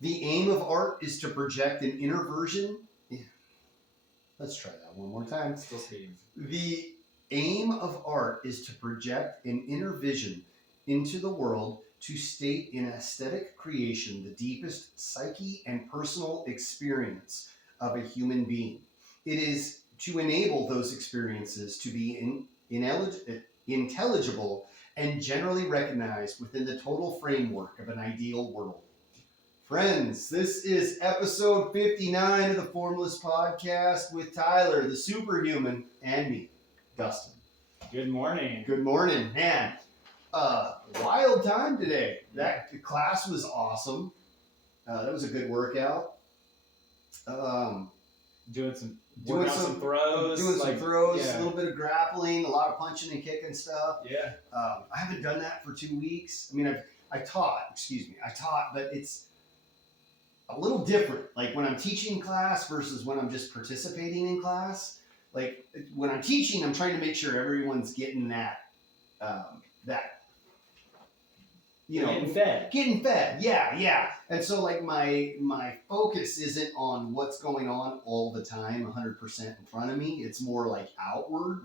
The aim of art is to project an inner version. Let's try that one more time. Still speed. The aim of art is to project an inner vision into the world to state in aesthetic creation the deepest psyche and personal experience of a human being. It is to enable those experiences to be intelligible and generally recognized within the total framework of an ideal world. Friends, this is episode 59 of the Formless Podcast with Tyler, the superhuman, and me, Dustin. Good morning. Good morning. Man, wild time today. The class was awesome. That was a good workout. Doing some throws. Doing some throws, a little bit of grappling, a lot of punching and kicking stuff. Yeah. I haven't done that for 2 weeks. I mean, I taught, but it's a little different. Like when I'm teaching class versus when I'm just participating in class. Like when I'm teaching, I'm trying to make sure everyone's getting that, getting fed. Yeah. And so like my focus isn't on what's going on all the time, 100% in front of me. It's more like outward.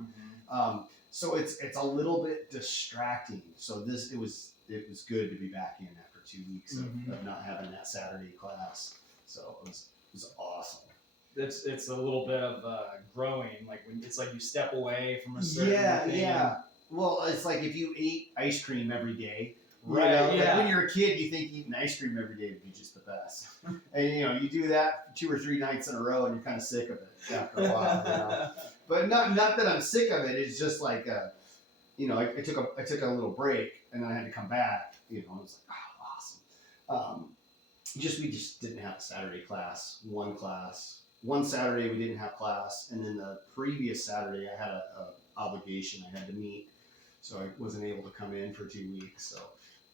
Mm-hmm. So it's a little bit distracting. So it was good to be back in after 2 weeks of not having that Saturday class. So it was awesome. It's a little bit of growing, like when it's like you step away from a certain thing. Yeah. Well, it's like if you ate ice cream every day, right? Like when you're a kid, you think eating ice cream every day would be just the best, and you do that 2 or 3 nights in a row, and you're kind of sick of it after a while. But not that I'm sick of it. It's just like I took a little break, and then I had to come back. It was like, oh, awesome. We just didn't have a Saturday class. One Saturday we didn't have class, and then the previous Saturday I had a obligation I had to meet, so I wasn't able to come in for 2 weeks. So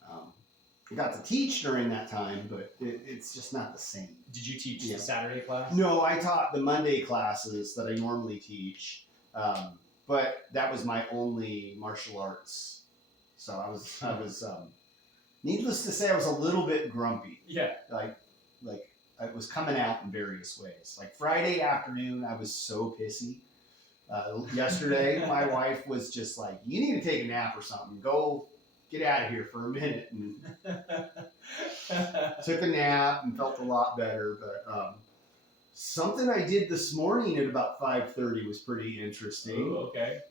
I got to teach during that time, but it's just not the same. Did you teach the Saturday class? No, I taught the Monday classes that I normally teach, but that was my only martial arts. So I was needless to say, I was a little bit grumpy. Yeah. Like it was coming out in various ways. Like Friday afternoon, I was so pissy. Yesterday, my wife was just like, "You need to take a nap or something. Go get out of here for a minute." And took a nap and felt a lot better. But something I did this morning at about 5:30 was pretty interesting. Ooh, okay.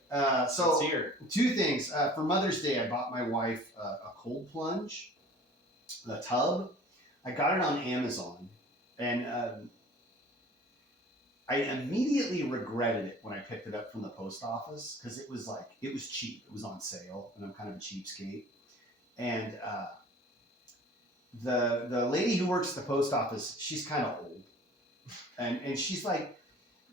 So let's hear. 2 things. For Mother's Day, I bought my wife a cold plunge, a tub. I got it on Amazon, and I immediately regretted it when I picked it up from the post office because it was cheap. It was on sale, and I'm kind of a cheapskate. And the lady who works at the post office, she's kind of old, and she's like,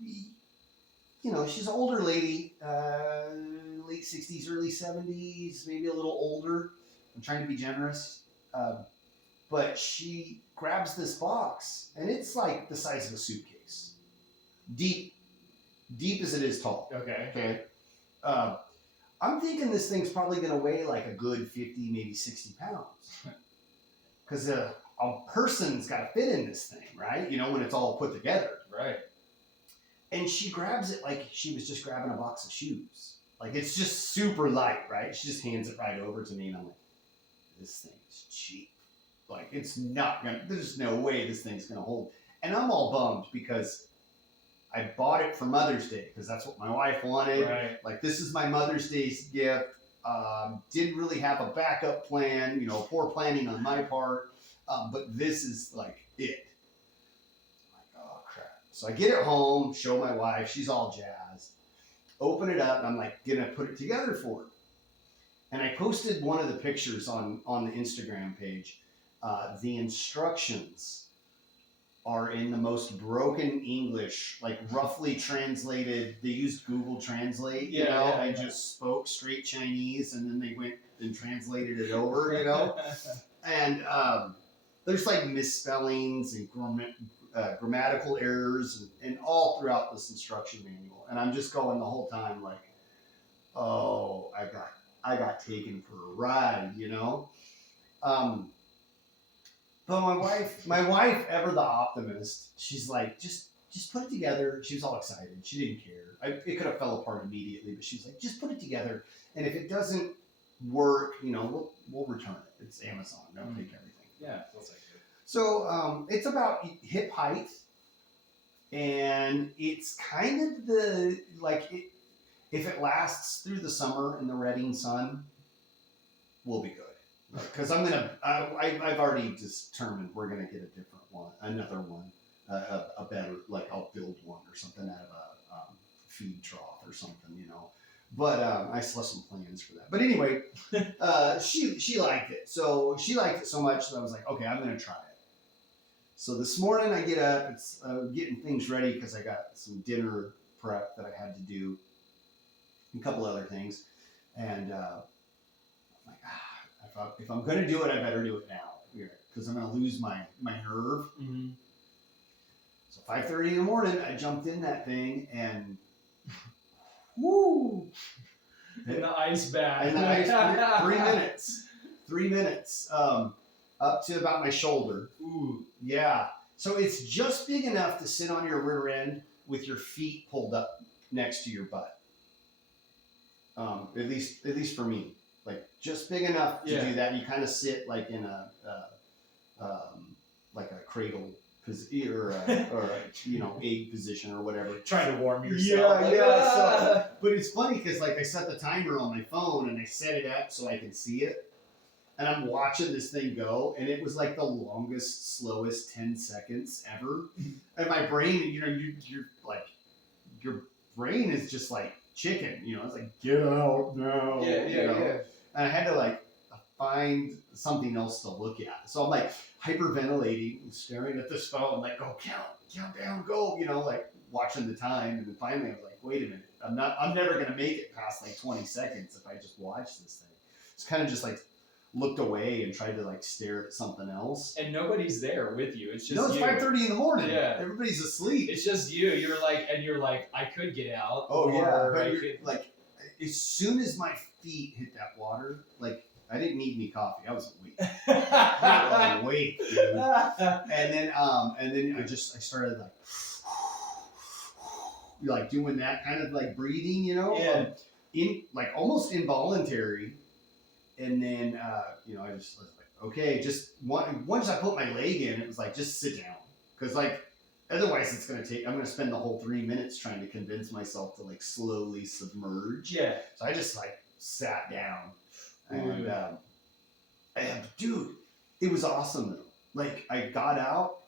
she's an older lady, late 60s, early 70s, maybe a little older. I'm trying to be generous. But she grabs this box, and it's like the size of a suitcase. Deep as it is tall. Okay. I'm thinking this thing's probably going to weigh like a good 50, maybe 60 pounds. Because a person's got to fit in this thing, right? When it's all put together. Right. And she grabs it like she was just grabbing a box of shoes. Like it's just super light, right? She just hands it right over to me, and I'm like, this thing's cheap. Like it's not gonna. There's no way this thing's gonna hold. And I'm all bummed because I bought it for Mother's Day because that's what my wife wanted. Right. Like this is my Mother's Day gift. Didn't really have a backup plan. Poor planning on my part. But this is like it. I'm like, oh crap. So I get it home, show my wife. She's all jazzed. Open it up, and I'm like gonna put it together for her. And I posted one of the pictures on the Instagram page. The instructions are in the most broken English, like roughly translated. They used Google Translate, and just spoke straight Chinese, and then they went and translated it over, And there's like misspellings and grammatical errors and all throughout this instruction manual. And I'm just going the whole time like, oh, I got taken for a ride, But my wife, ever the optimist, she's like, just put it together. She was all excited. She didn't care. It could have fell apart immediately, but she's like, just put it together. And if it doesn't work, we'll return it. It's Amazon. They'll take everything. Yeah, feels like it. So it's about hip height, and it's kind of if it lasts through the summer in the Reading sun, we'll be good. Because I've already determined we're gonna get a different one, another one, a better, like I'll build one or something out of a feed trough or something, But I still have some plans for that. But anyway, she liked it. So she liked it so much that I was like, okay, I'm gonna try it. So this morning I get up, it's getting things ready because I got some dinner prep that I had to do, and a couple other things, and I'm like, if I'm gonna do it, I better do it now, because I'm gonna lose my nerve. Mm-hmm. So 5:30 in the morning, I jumped in that thing and woo! In the ice bath. In the ice, 3 minutes. 3 minutes. Up to about my shoulder. Ooh. Yeah. So it's just big enough to sit on your rear end with your feet pulled up next to your butt. At least for me. Like just big enough to do that. You kind of sit like in a cradle or egg position or whatever. Trying to warm yourself. Yeah. So, but it's funny because like I set the timer on my phone and I set it up so I can see it. And I'm watching this thing go, and it was like the longest, slowest 10 seconds ever. And my brain, you're like, your brain is just like chicken, it's like, get out now. Yeah. And I had to like find something else to look at. So I'm like hyperventilating and staring at this phone, like, go count down, go, like watching the time. And then finally I was like, wait a minute, I'm never going to make it past like 20 seconds if I just watch this thing. It's kind of just like, looked away and tried to like stare at something else. And nobody's there with you. It's just it's 5:30 in the morning. Yeah. Everybody's asleep. It's just you. You're like, I could get out. Oh yeah. But like, as soon as my feet hit that water, like I didn't need any coffee. I was awake. I was awake, dude. And then I started like doing that kind of like breathing, Yeah. In like almost involuntary. And then, I just was like, okay, just once I put my leg in, it was like, just sit down. Because, like, otherwise I'm going to spend the whole 3 minutes trying to convince myself to, like, slowly submerge. Yeah. So I just, like, sat down. And, dude, it was awesome, though. Like, I got out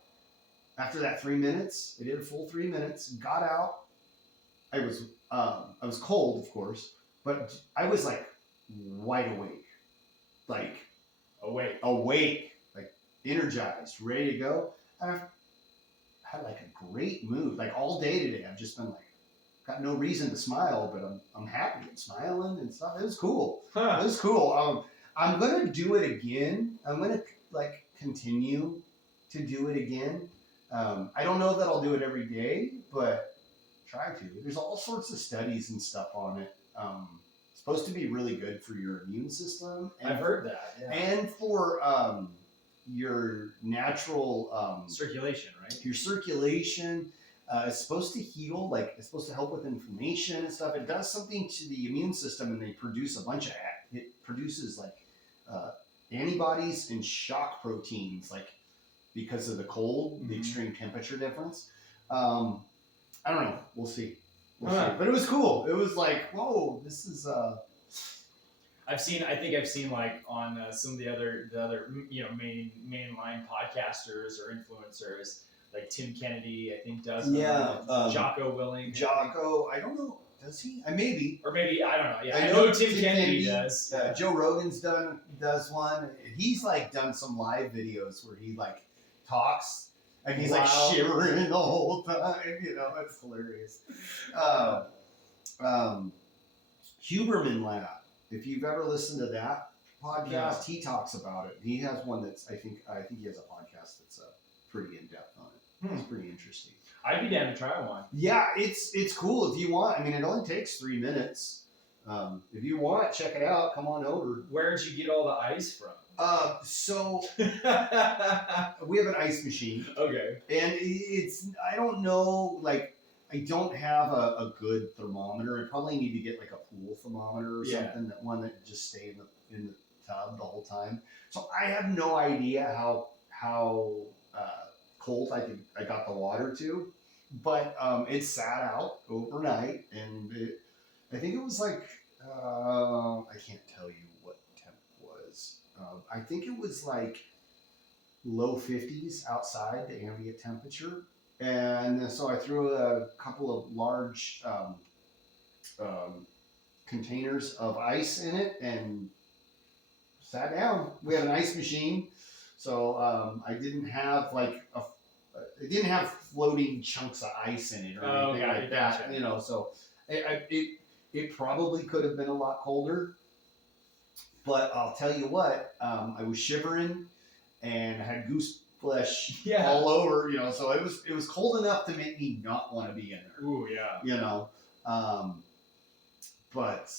after that 3 minutes. I did a full 3 minutes, got out. I was cold, of course, but I was, like, wide awake. Like awake, like energized, ready to go. And I've had like a great mood. Like all day today, I've just been like, got no reason to smile, but I'm happy and smiling and stuff. It was cool. It was cool. I'm gonna do it again. I'm gonna like continue to do it again. I don't know that I'll do it every day, but try to. There's all sorts of studies and stuff on it. Supposed to be really good for your immune system. And I've heard that. Yeah. And for your natural circulation, right? Your circulation is supposed to heal, like it's supposed to help with inflammation and stuff. It does something to the immune system, and they produce a bunch of it produces like antibodies and shock proteins, like because of the cold, the extreme temperature difference. I don't know. We'll see. But it was cool. It was like, whoa, this is. I think I've seen like on some of the other mainline podcasters or influencers, like Tim Kennedy, I think does. Jocko Willink. Jocko, I don't know. Does he? Maybe. Or maybe, I don't know. Yeah, I know Tim Kennedy does. Joe Rogan's does one. He's like done some live videos where he like talks. And he's like shivering the whole time, it's hilarious. Huberman Lab, if you've ever listened to that podcast, he talks about it. He has one that's, I think he has a podcast that's pretty in depth on it. It's pretty interesting. I'd be down to try one. Yeah, it's cool if you want. I mean, it only takes 3 minutes. If you want, check it out. Come on over. Where'd you get all the ice from? So we have an ice machine. Okay. And it's, I don't know, like, I don't have a good thermometer. I probably need to get like a pool thermometer or something, that one that just stay in the tub the whole time. So I have no idea how cold I got the water to, but it sat out overnight, and I think it was like I can't tell you what temp it was. I think it was like low 50s outside, the ambient temperature. And so I threw a couple of large containers of ice in it and sat down. We have an ice machine, so I didn't have it didn't have floating chunks of ice in it or anything like that. You know, so it probably could have been a lot colder. But I'll tell you what, I was shivering and I had goose flesh all over, you know, so it was cold enough to make me not want to be in there. Ooh, yeah. You know, but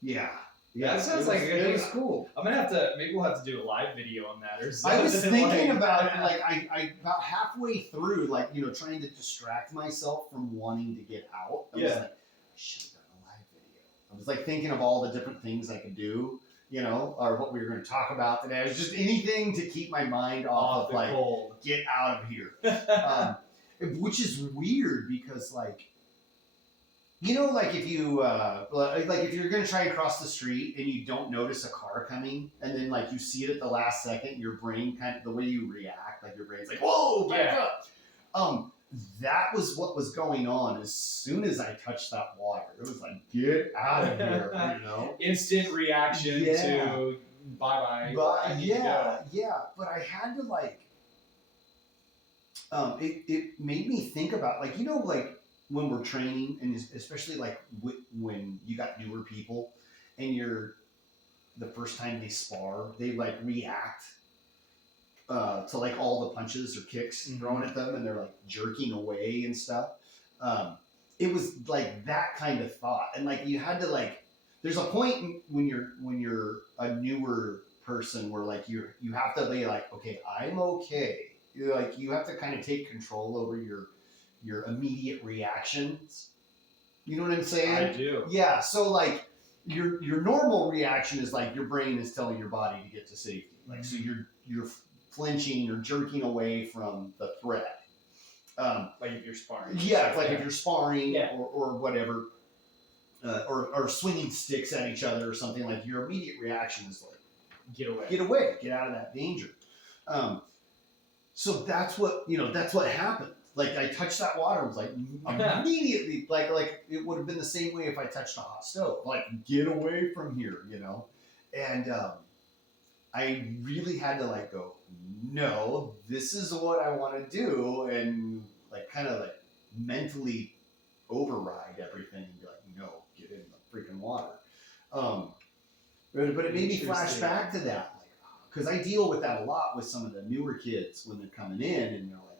yeah. That sounds like it was cool. I'm gonna have to, maybe we'll have to do a live video on that or something. I was thinking about it, like I about halfway through, like, you know, trying to distract myself from wanting to get out. I was like, I should have done a live video. I was like thinking of all the different things I could do, you know, or what we were going to talk about today. It was just anything to keep my mind off of, like, cold. Get out of here. Which is weird because, like, you know, like if you, like if you're going to try and cross the street and you don't notice a car coming, and then like you see it at the last second, your brain kind of, the way you react, like your brain's like, whoa, back up. That was what was going on as soon as I touched that water. It was like, get out of here, you know? Instant reaction to bye-bye. But yeah. But I had to, like, it made me think about, like, you know, like when we're training, and especially like when you got newer people and the first time they spar, they like react to like all the punches or kicks thrown at them, and they're like jerking away and stuff. It was like that kind of thought, and like you had to, like, there's a point when you're a newer person where like you have to be like, okay, I'm okay. You're like, you have to kind of take control over your immediate reactions. You know what I'm saying? I do. Yeah. So like your normal reaction is like your brain is telling your body to get to safety. Like, so you're flinching or jerking away from the threat. Like if you're sparring. Yeah, it's like if you're sparring or whatever, or swinging sticks at each other or something, like your immediate reaction is like, get away, get out of that danger. So that's what happened. Like I touched that water, it was like immediately, like it would have been the same way if I touched a hot stove. Like, get away from here, you know? And I really had to like go, no, this is what I want to do, and like kind of like mentally override everything and be like, no, get in the freaking water. But it made me flash back to that, like, because I deal with that a lot with some of the newer kids when they're coming in and they're like,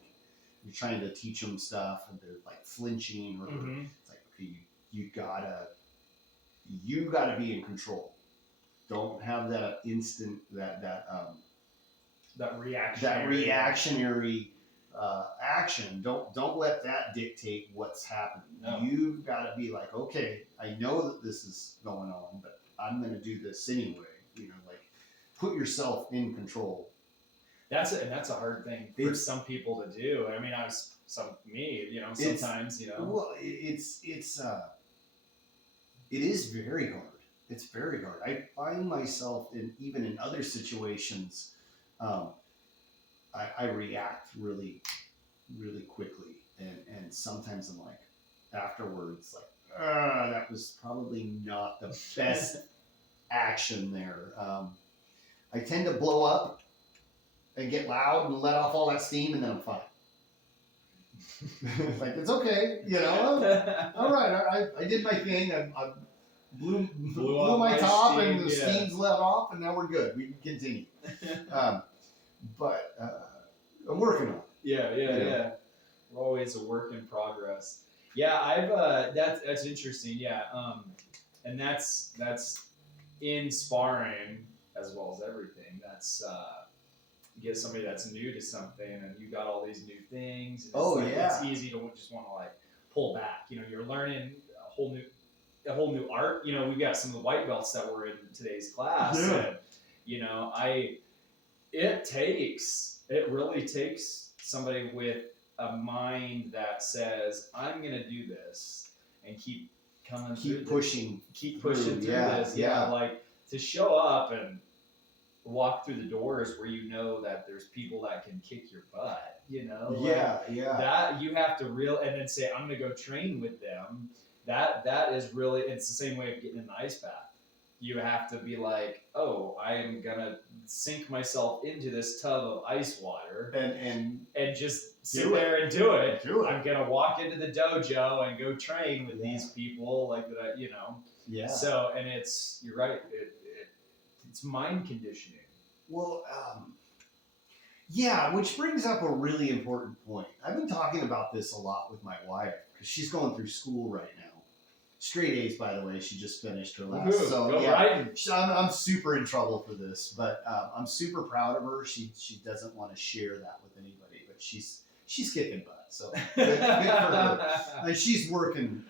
you're trying to teach them stuff and they're like flinching, or it's like, okay, you gotta be in control. Don't have that instant that reactionary action. Don't let that dictate what's happening. No. You've got to be like, okay, I know that this is going on, but I'm going to do this anyway. You know, like, put yourself in control. That's a hard thing for some people to do. I mean, sometimes, you know. Well, it is very hard. It's very hard. I find myself even in other situations, I react really, really quickly, and sometimes I'm like, afterwards, like, that was probably not the best action there. I tend to blow up and get loud and let off all that steam, and then I'm fine. Like, it's okay, you know. All right, I did my thing. I blew my top, steam, and the steam's let off, and now we're good. We can continue. But I'm working on it. Yeah. We're always a work in progress. Yeah, I've that's interesting. Yeah, and that's in sparring. as well as everything. That's you get somebody that's new to something, and you got all these new things. And it's easy to just want to like pull back. You're learning a whole new art. We got some of the white belts that were in today's class, and it really takes somebody with a mind that says, I'm gonna do this and keep pushing through this. Like to show up and walk through the doors where that there's people that can kick your butt, that you have to and then say, I'm gonna go train with them. That is really, it's the same way of getting in the ice bath. You have to be like, oh, I am gonna sink myself into this tub of ice water and just sit there and do it. I'm gonna walk into the dojo and go train with these people like that, Yeah. So, and you're right. It's mind conditioning. Well, which brings up a really important point. I've been talking about this a lot with my wife because she's going through school right now. Straight A's, by the way. She just finished her last. I'm super in trouble for this, but I'm super proud of her. She doesn't want to share that with anybody, but she's kicking butt. So good for her. And she's working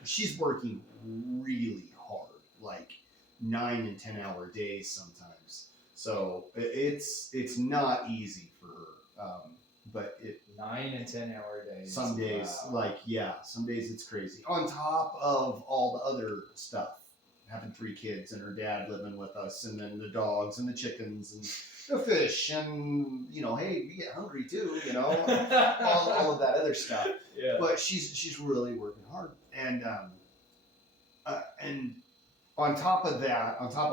really hard, like 9 and 10 hour days sometimes. So it's not easy for her. But 9 and 10 hour days. Some days, some days it's crazy. On top of all the other stuff, having 3 kids and her dad living with us, and then the dogs and the chickens and the fish, and hey, we get hungry too, all of that other stuff. Yeah. But she's really working hard, and on top of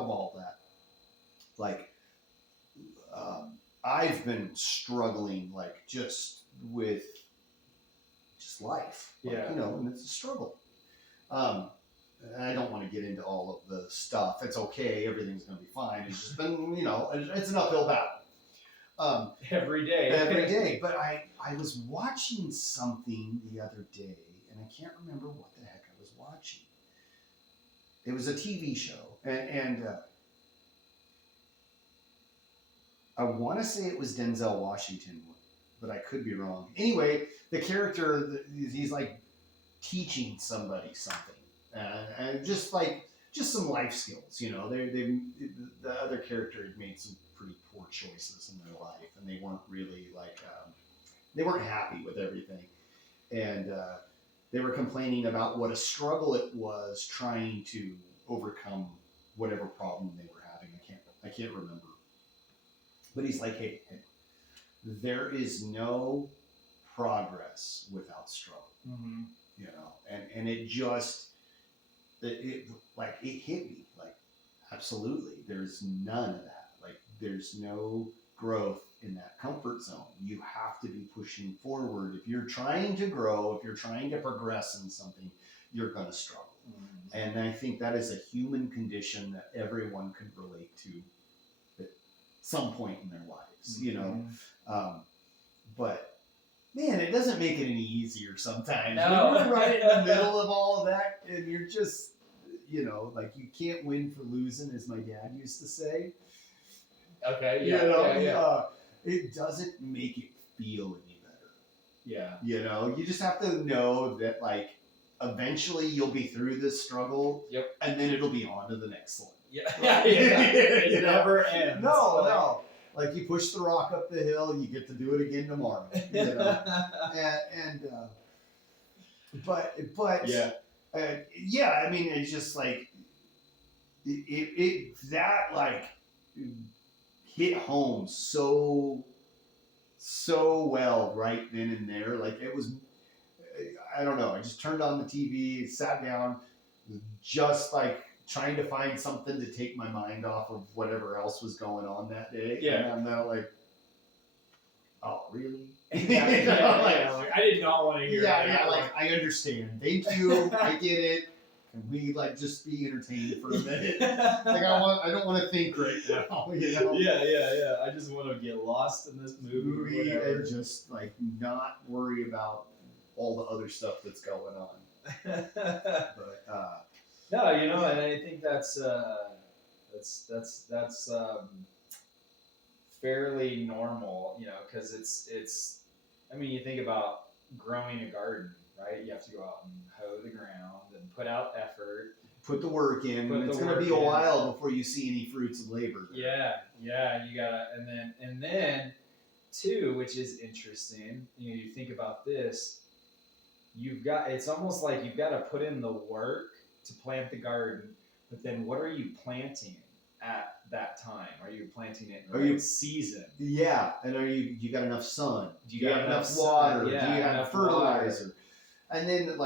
all that, I've been struggling with life, and it's a struggle. I don't want to get into all of the stuff. It's okay. Everything's going to be fine. It's just been, it's an uphill battle. Every day. But I was watching something the other day, and I can't remember what the heck I was watching. It was a TV show, and I want to say it was Denzel Washington, but I could be wrong. Anyway, the character, he's like teaching somebody something, and just some life skills. The other character had made some pretty poor choices in their life, and they weren't really they weren't happy with everything, and they were complaining about what a struggle it was trying to overcome whatever problem they were having. I can't remember. But he's like, hey, there is no progress without struggle, and it just, it hit me, absolutely, there's none of that. There's no growth in that comfort zone. You have to be pushing forward. If you're trying to grow, if you're trying to progress in something, you're going to struggle. And I think that is a human condition that everyone can relate to some point in their lives, but man, it doesn't make it any easier sometimes. No. When you're right in the middle of all of that, and you're just, you can't win for losing, as my dad used to say. Okay, yeah. It doesn't make it feel any better. Yeah. You just have to know that, eventually you'll be through this struggle. Yep. And then it'll be on to the next one. Yeah. It never ends. No. You push the rock up the hill, you get to do it again tomorrow. But yeah. I mean, it's just that hit home so well right then and there. It was, I don't know. I just turned on the TV, sat down, just trying to find something to take my mind off of whatever else was going on that day. Yeah. And I'm now oh, really? I did not want to hear that. Yeah, I understand. Thank you. I get it. Can we just be entertained for a minute? I don't want to think right now. Yeah. I just want to get lost in this movie and just not worry about all the other stuff that's going on. But no, and I think that's fairly normal, because it's. I mean, you think about growing a garden, right? You have to go out and hoe the ground and put out effort. Put the work in. It's going to be a while before you see any fruits of labor. Yeah, you gotta, and then too, which is interesting. You think about this. It's almost like you've got to put in the work to plant the garden, but then what are you planting at that time? Are you planting it in the right season? Yeah, and you got enough sun? Do you got enough water? Yeah, do you have fertilizer? Water. And then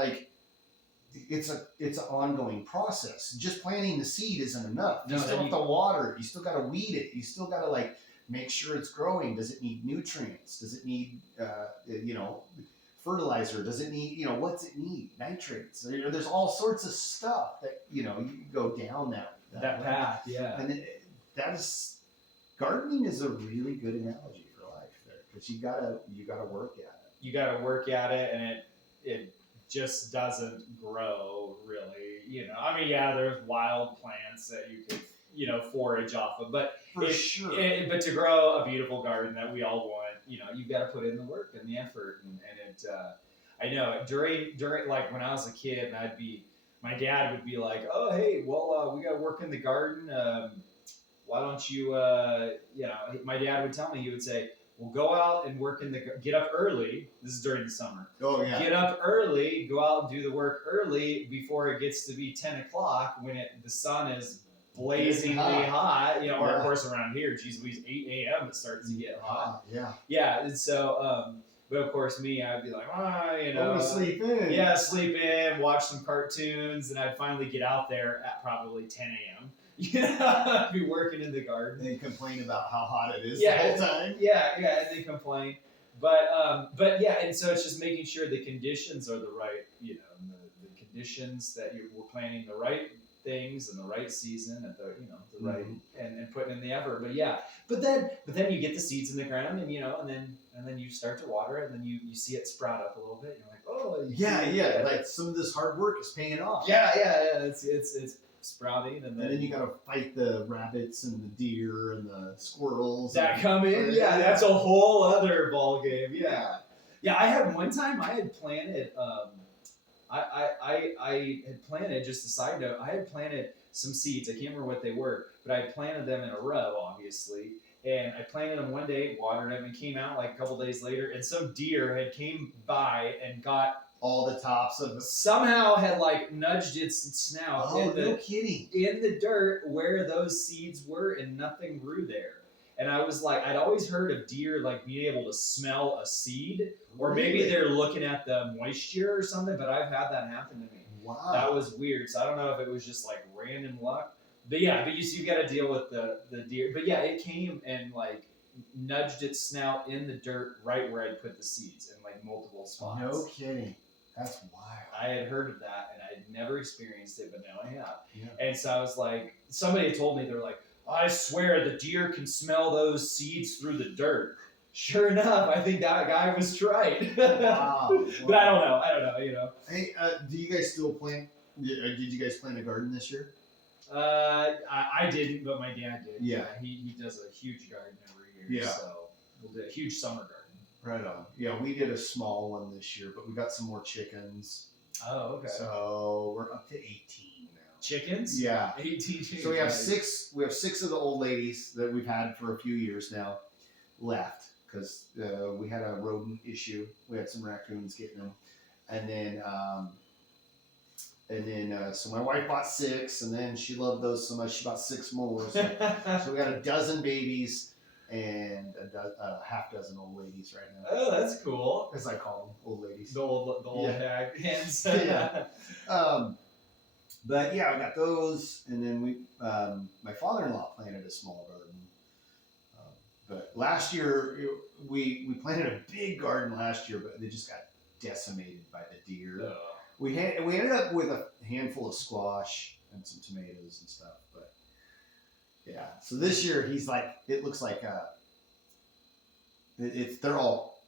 it's an ongoing process. Just planting the seed isn't enough. You still have to water it. You still got to weed it. You still got to make sure it's growing. Does it need nutrients? Does it need fertilizer? Does it need what's it need? Nitrates. There's all sorts of stuff that you can go down that path. Yeah. And gardening is a really good analogy for life there, because you gotta work at it. You gotta work at it, and it just doesn't grow really. I mean, yeah, there's wild plants that you could forage off of, but for sure. But to grow a beautiful garden that we all want, you've got to put in the work and the effort, and it. I know during when I was a kid, and my dad would be like, "Oh, hey, well, we got to work in the garden. Why don't you, my dad would tell me, he would say, well, go out and work get up early. This is during the summer. Oh, yeah. Get up early, go out and do the work early before it gets to be 10 o'clock when the sun is blazingly hot. Or of course around here, geez, it was 8 a.m. it starts to get hot. Yeah. Yeah, and so, but of course me, I'd be like, sleep in. Yeah, sleep in, watch some cartoons, and I'd finally get out there at probably 10 a.m. I'd be working in the garden. They complain about how hot it is the whole time. Yeah, and they complain. But yeah, and so it's just making sure the conditions are the right, the conditions that we're planting the right things in the right season at the right and putting in the effort. But yeah, but then you get the seeds in the ground, and and then you start to water it, and then you see it sprout up a little bit, and you're like, oh yeah, like some of this hard work is paying off. Yeah, it's sprouting, and then you gotta fight the rabbits and the deer and the squirrels that come in. Yeah, that's a whole other ball game. Yeah. I had one time I had planted. I had planted, just a side note, I had planted some seeds. I can't remember what they were, but I planted them in a row, obviously. And I planted them one day, watered them, and came out like a couple days later, and some deer had came by and got all the tops of somehow had nudged its snout no kidding. In the dirt where those seeds were, and nothing grew there. And I was like, I'd always heard of deer being able to smell a seed, or maybe they're looking at the moisture or something, but I've had that happen to me. Wow. That was weird. So I don't know if it was just random luck. But yeah, you got to deal with the deer. But yeah, it came and nudged its snout in the dirt right where I'd put the seeds in multiple spots. No kidding. That's wild. I had heard of that, and I had never experienced it, but now I have. Yeah. And so I was like, somebody had told me, they're like, I swear the deer can smell those seeds through the dirt. Sure enough, I think that guy was right. Wow. But I don't know. Hey, do you guys still plant? Did you guys plant a garden this year? I didn't, but my dad did. Yeah. He does a huge garden every year. Yeah. So we'll do a huge summer garden. Right on. Yeah, we did a small one this year, but we got some more chickens. Oh, okay. So we're up to 18 now. Chickens? Yeah. 18 chickens. So we have six of the old ladies that we've had for a few years now left, because we had a rodent issue. We had some raccoons getting them, and then so my wife bought 6, and then she loved those so much she bought 6 more. So, so we got a dozen babies and a half dozen old ladies right now. Oh, that's cool. As I call them, old ladies. The old hag hands. Yeah. But yeah, I got those, and then my father-in-law planted a small garden. But last year we planted a big garden last year, but they just got decimated by the deer. We ended up with a handful of squash and some tomatoes and stuff, but yeah. So this year he's it looks like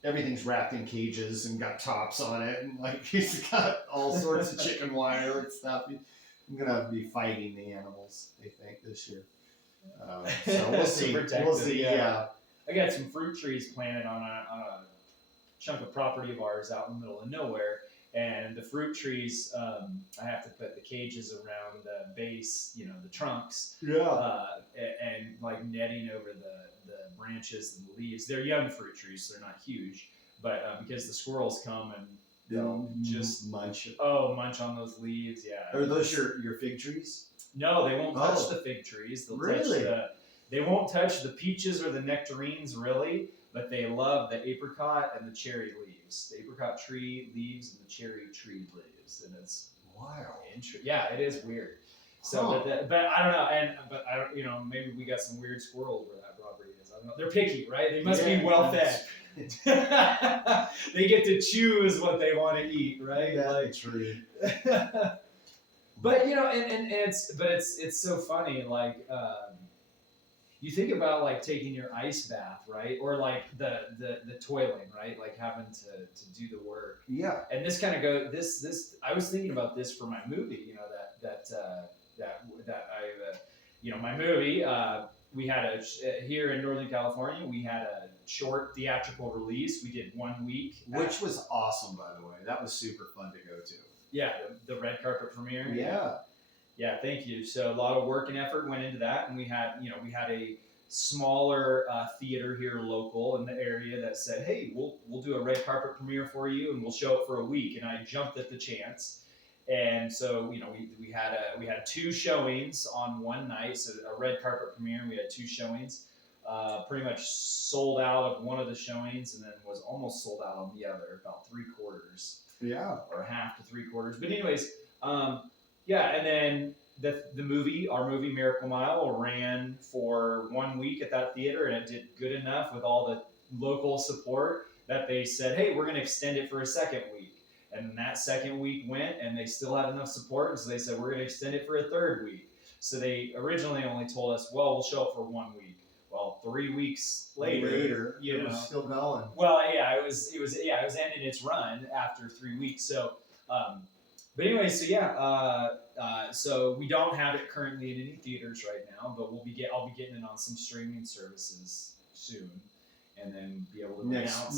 everything's wrapped in cages and got tops on it, and he's got all sorts of chicken wire and stuff. I'm gonna be fighting the animals, I think, this year. So we'll see. We'll see. Yeah. I got some fruit trees planted on a chunk of property of ours out in the middle of nowhere. And the fruit trees, I have to put the cages around the base, the trunks, and like netting over the branches and the leaves. They're young fruit trees, so they're not huge, but because the squirrels come and they'll just munch on those leaves. Yeah. Are those your fig trees? No, they won't touch the fig trees. They'll really? They won't touch the peaches or the nectarines, really, but they love the apricot and the cherry leaves. The apricot tree leaves and the cherry tree leaves, and it's wow. Yeah, it is weird. So, but I don't know, maybe we got some weird squirrels where that property is. I don't know. They're picky, right? They must be well fed. They get to choose what they want to eat, right? That's true. But it's so funny, like. You think about like taking your ice bath, right? Or like the toiling, right? Like having to do the work. Yeah. And this kind of this. I was thinking about this for my movie. My movie. We had here in Northern California. We had a short theatrical release. We did 1 week, which was awesome, by the way. That was super fun to go to. Yeah, the red carpet premiere. Yeah. Yeah, thank you. So a lot of work and effort went into that, and we had a smaller theater here local in the area that said, "Hey, we'll do a red carpet premiere for you, and we'll show it for a week." And I jumped at the chance, and so we had 2 showings on one night, so a red carpet premiere. We had 2 showings, pretty much sold out of one of the showings, and then was almost sold out on the other, about 3/4. Yeah, or half to 3/4. But anyways. Yeah, and then our movie Miracle Mile ran for 1 week at that theater, and it did good enough with all the local support that they said, "Hey, we're going to extend it for a second week." And that second week went, and they still had enough support, and so they said, "We're going to extend it for a third week." So they originally only told us, "Well, we'll show it for 1 week." Well, 3 weeks later, it was still going. Well, yeah, it was ending its run after 3 weeks. So. But anyway, so we don't have it currently in any theaters right now, but I'll be getting it on some streaming services soon, and then be able to announce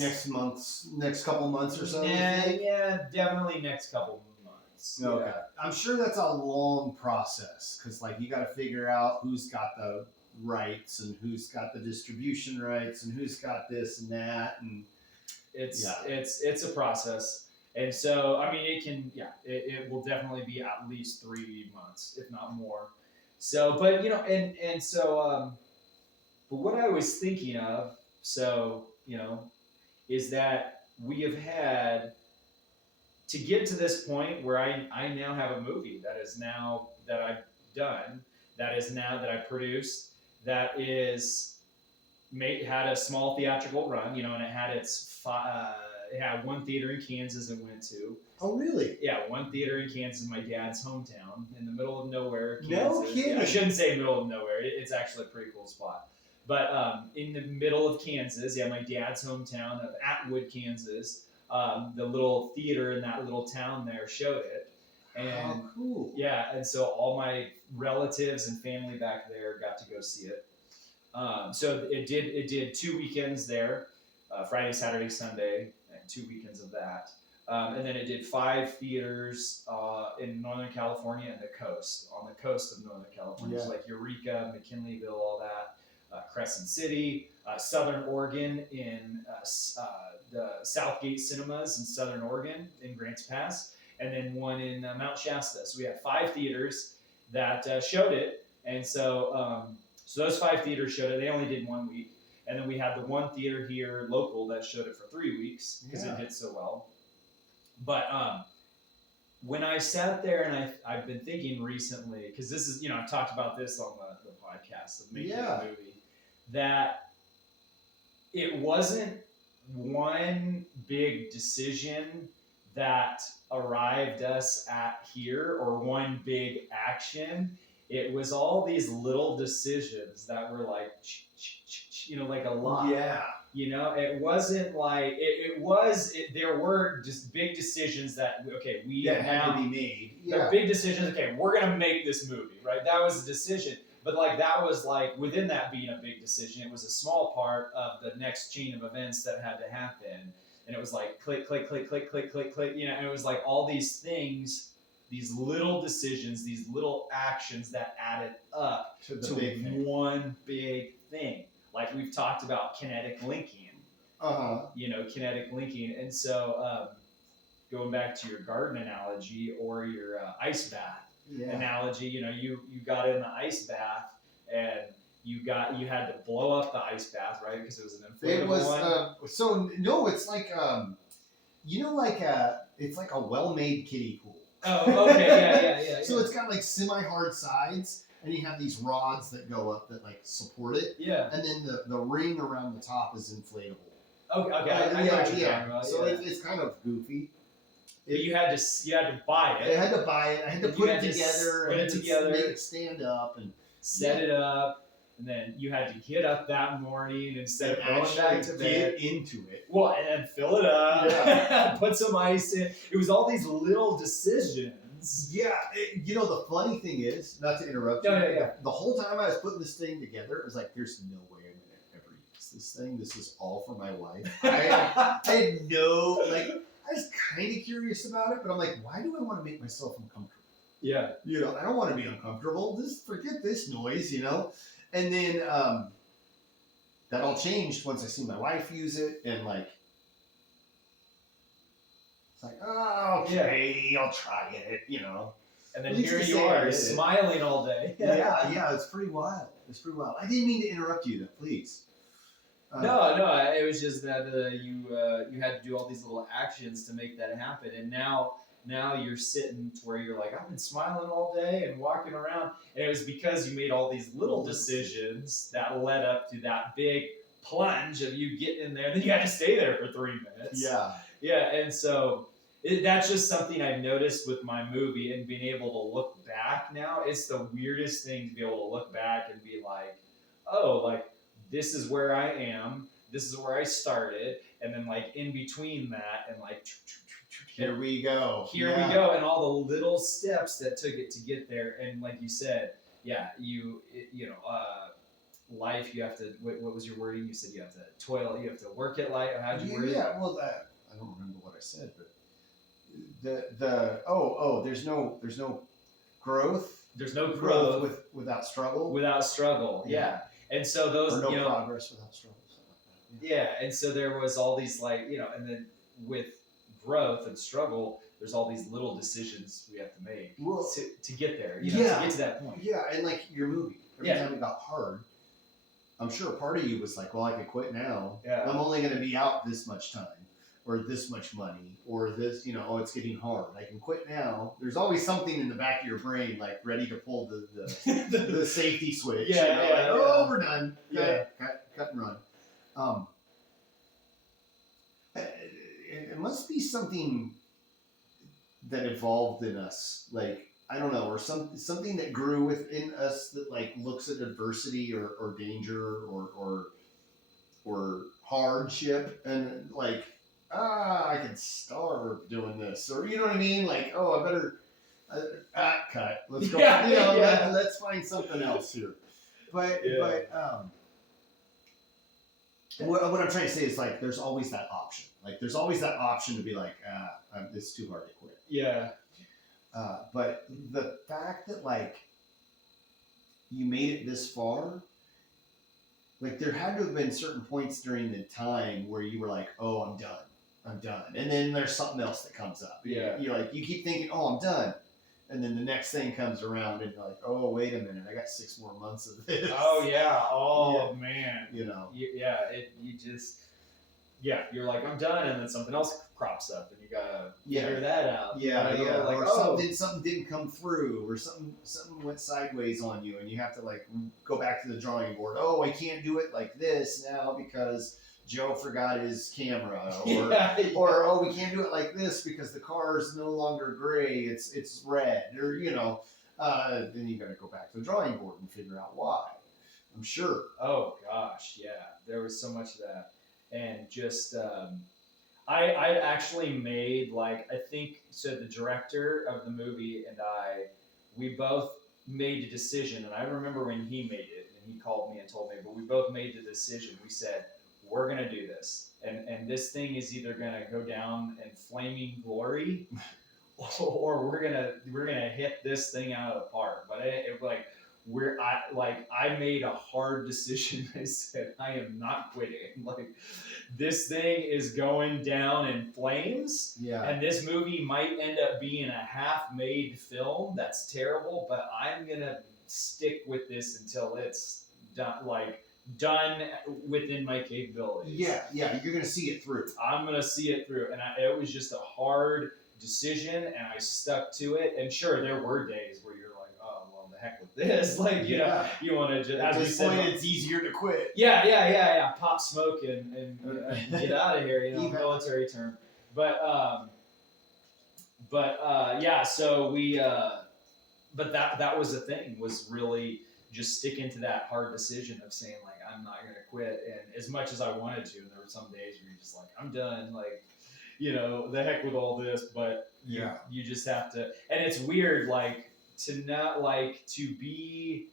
next couple months or so. Yeah, definitely next couple months. Okay, yeah. I'm sure that's a long process because you got to figure out who's got the rights and who's got the distribution rights and who's got this and that, and it's a process. And so, I mean, it will definitely be at least 3 months, if not more. So, but, but what I was thinking of, is that we have had to get to this point where I now have a movie that I've done, that I produced, that had a small theatrical run, and it had it had 1 theater in Kansas it went to. Oh, really? Yeah, 1 theater in Kansas, my dad's hometown, in the middle of nowhere, Kansas. No kidding. Yeah, I shouldn't say middle of nowhere. It's actually a pretty cool spot. But in the middle of Kansas, my dad's hometown of Atwood, Kansas, the little theater in that little town there showed it. And cool. Yeah, and so all my relatives and family back there got to go see it. So it did 2 weekends there, Friday, Saturday, Sunday. 2 weekends of that. And then it did 5 theaters in Northern California and on the coast of Northern California. So like Eureka, McKinleyville, all that, Crescent City, Southern Oregon in the Southgate Cinemas in Southern Oregon in Grants Pass, and then 1 in Mount Shasta. So we had 5 theaters that showed it. And so those 5 theaters showed it. They only did 1 week. And then we had the 1 theater here local that showed it for 3 weeks because it did so well. But when I sat there and I've been thinking recently, because this is, I've talked about this on the podcast of making a movie, that it wasn't one big decision that arrived us at here or one big action. It was all these little decisions that were like, like a lot. Yeah. It wasn't like there were just big decisions that had to be made. The big decisions. Okay, we're gonna make this movie, right? That was a decision. But like that was like within that being a big decision, it was a small part of the next chain of events that had to happen. And it was like click, click, click, click, click, click, click, and it was like all these things, these little decisions, these little actions that added up to one big thing. Like we've talked about kinetic linking. Kinetic linking. And so going back to your garden analogy or your ice bath analogy, you got in the ice bath and you had to blow up the ice bath, right? Because it was an inflatable one. It's like it's like a well-made kiddie pool. Oh, okay, yeah. So it's got like semi-hard sides, and you have these rods that go up that like support it. Yeah. And then the ring around the top is inflatable. Okay, I know what you're talking about. So it's kind of goofy. But you had to buy it. I had to buy it. I had to put it together. Put it together. Make it stand up and set it up. And then you had to get up that morning instead of going back to bed. Get into it. Well, and then fill it up. Yeah. Put some ice in. It was all these little decisions. Yeah. The funny thing is, not to interrupt you. Yeah. The whole time I was putting this thing together, it was like, there's no way I'm going to ever use this thing. This is all for my wife. I had no, I was kind of curious about it, but I'm like, why do I want to make myself uncomfortable? Yeah. I don't want to be uncomfortable. Just forget this noise, And then that all changed once I seen my wife use it, and it's like, oh, okay, I'll try it, And then here you are, smiling all day. Yeah, it's pretty wild. I didn't mean to interrupt you, though. Please. No, it was just that you had to do all these little actions to make that happen, and now you're sitting to where you're like, I've been smiling all day and walking around, and it was because you made all these little decisions that led up to that big plunge of you getting in there. Then you had to stay there for 3 minutes. Yeah, and so that's just something I've noticed with my movie and being able to look back now. It's the weirdest thing to be able to look back and be like, oh, this is where I am. This is where I started, and then in between that, and here we go. We go, and all the little steps that took it to get there. And like you said, life. You have to. What was your wording? You said you have to toil. You have to work at life. How'd you word it? Yeah. Well, I don't remember what I said, but there's no growth. There's no growth without struggle. Without struggle. Yeah. And so those or no progress without struggle. Something like that. Yeah. And so there was all these and then with growth and struggle, there's all these little decisions we have to make to get there, to get to that point. Yeah, and your movie, every time it got hard, I'm sure part of you was like, well, I could quit now. Yeah. I'm only going to be out this much time, or this much money, or this, it's getting hard. I can quit now. There's always something in the back of your brain, ready to pull the the safety switch. Oh, we're done. Cut and run. It must be something that evolved in us, I don't know, or something that grew within us that looks at adversity or danger or hardship and I could starve doing this, or you know what I mean? I better cut. Let's go. Let's find something else here. But what I'm trying to say is there's always that option. There's always that option to be it's too hard to quit. Yeah. But the fact that you made it this far, there had to have been certain points during the time where you were oh, I'm done. And then there's something else that comes up. Yeah. You keep thinking, oh, I'm done. And then the next thing comes around and you're oh, wait a minute, I got 6 more months of this. Oh, yeah. Oh, man. You're I'm done, and then something else crops up, and you gotta figure that out. Or something didn't come through, or something went sideways on you, and you have to go back to the drawing board. Oh, I can't do it like this now because Joe forgot his camera, or oh, we can't do it like this because the car is no longer gray, it's red, or then you got to go back to the drawing board and figure out why. I'm sure. Oh gosh, yeah, there was so much of that. And just, I actually made I think, so the director of the movie and we both made a decision, and I remember when he made it, and he called me and told me, but we both made the decision. We said, we're gonna do this, and this thing is either gonna go down in flaming glory, or we're gonna hit this thing out of the park. But I made a hard decision. I said, I am not quitting. Like, this thing is going down in flames. Yeah. And this movie might end up being a half-made film. That's terrible, but I'm gonna stick with this until it's done within my capabilities. Yeah, you're gonna see it through. I'm gonna see it through, and it was just a hard decision, and I stuck to it. And sure, there were days where you're like, oh well, the heck with this. Like, you know, you want to just, at this point, it's easier to quit. Yeah. Pop smoke and get out of here. You know, military term. But yeah. So we, but that was the thing, was really just sticking to that hard decision of saying, like, I'm not gonna quit. And as much as I wanted to, and there were some days where you're just like, I'm done. Like, you know, the heck with all this. But you just have to. And it's weird, like, to not, like, to be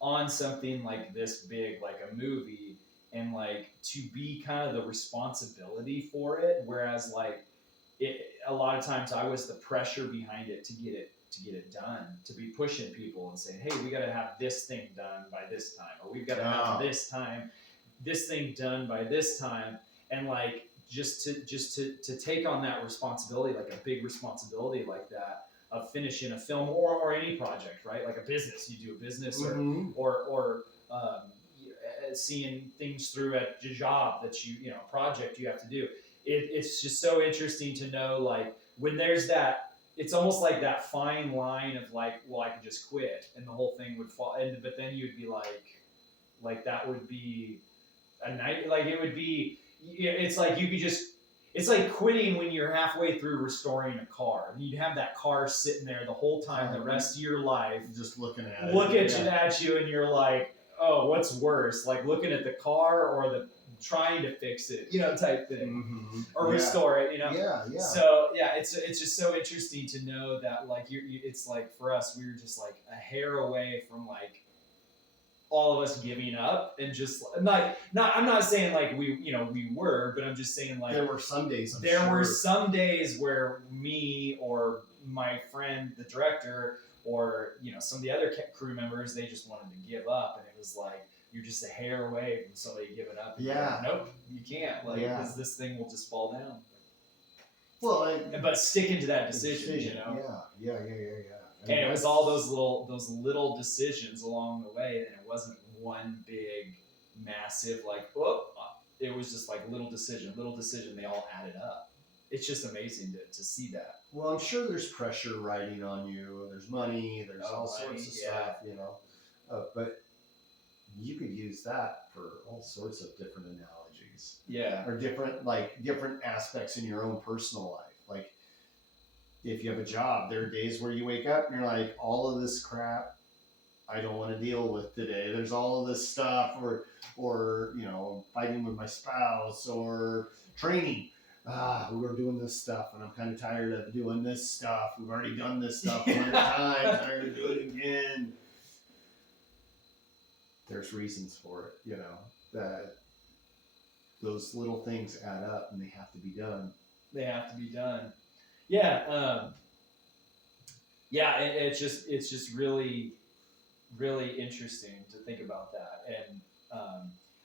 on something like this big, like a movie, and like to be kind of the responsibility for it, whereas like a lot of times I was the pressure behind it to get it done, to be pushing people and saying, hey, we got to have this thing done by this time, or we've got to have this thing done by this time. And like just to take on that responsibility, like a big responsibility like that, of finishing a film or any project, right? Like a business, you do a business, or seeing things through at your job that you know, project you have to do. It's just so interesting to know, like, when there's that, it's almost like that fine line of like, well, I could just quit and the whole thing would fall. But then you'd be like that would be a night, like it would be, it's like you could just, it's like quitting when you're halfway through restoring a car. You'd have that car sitting there the whole time, the rest of your life, just looking at you, and you're like, oh, what's worse? Like looking at the car or the trying to fix it, you know, type thing, or restore it, you know. Yeah. So yeah, it's just so interesting to know that, like, it's like for us, we were just like a hair away from like all of us giving up, and just like, I'm not saying like we were, but I'm just saying, like, there were some days. Were some days where me or my friend, the director, or, you know, some of the other crew members, they just wanted to give up, and it was like, you're just a hair away from somebody giving up. Yeah. Like, nope, you can't. Like, because this thing will just fall down. Well, but sticking to that decision, you know. Yeah. And it was all those little decisions along the way, and it wasn't one big, massive, like, whoop. It was just like little decision. They all added up. It's just amazing to see that. Well, I'm sure there's pressure riding on you. There's money. There's all sorts of stuff, you know. But you could use that for all sorts of different analogies. Yeah. Or different aspects in your own personal life. Like, if you have a job, there are days where you wake up and you're like, all of this crap I don't want to deal with today. There's all of this stuff, or you know, fighting with my spouse, or training. We're doing this stuff and I'm kind of tired of doing this stuff. We've already done this stuff 100 times. I'm going to do it again. There's reasons for it, you know, that those little things add up and they have to be done. Yeah. It's just really, really interesting to think about that. And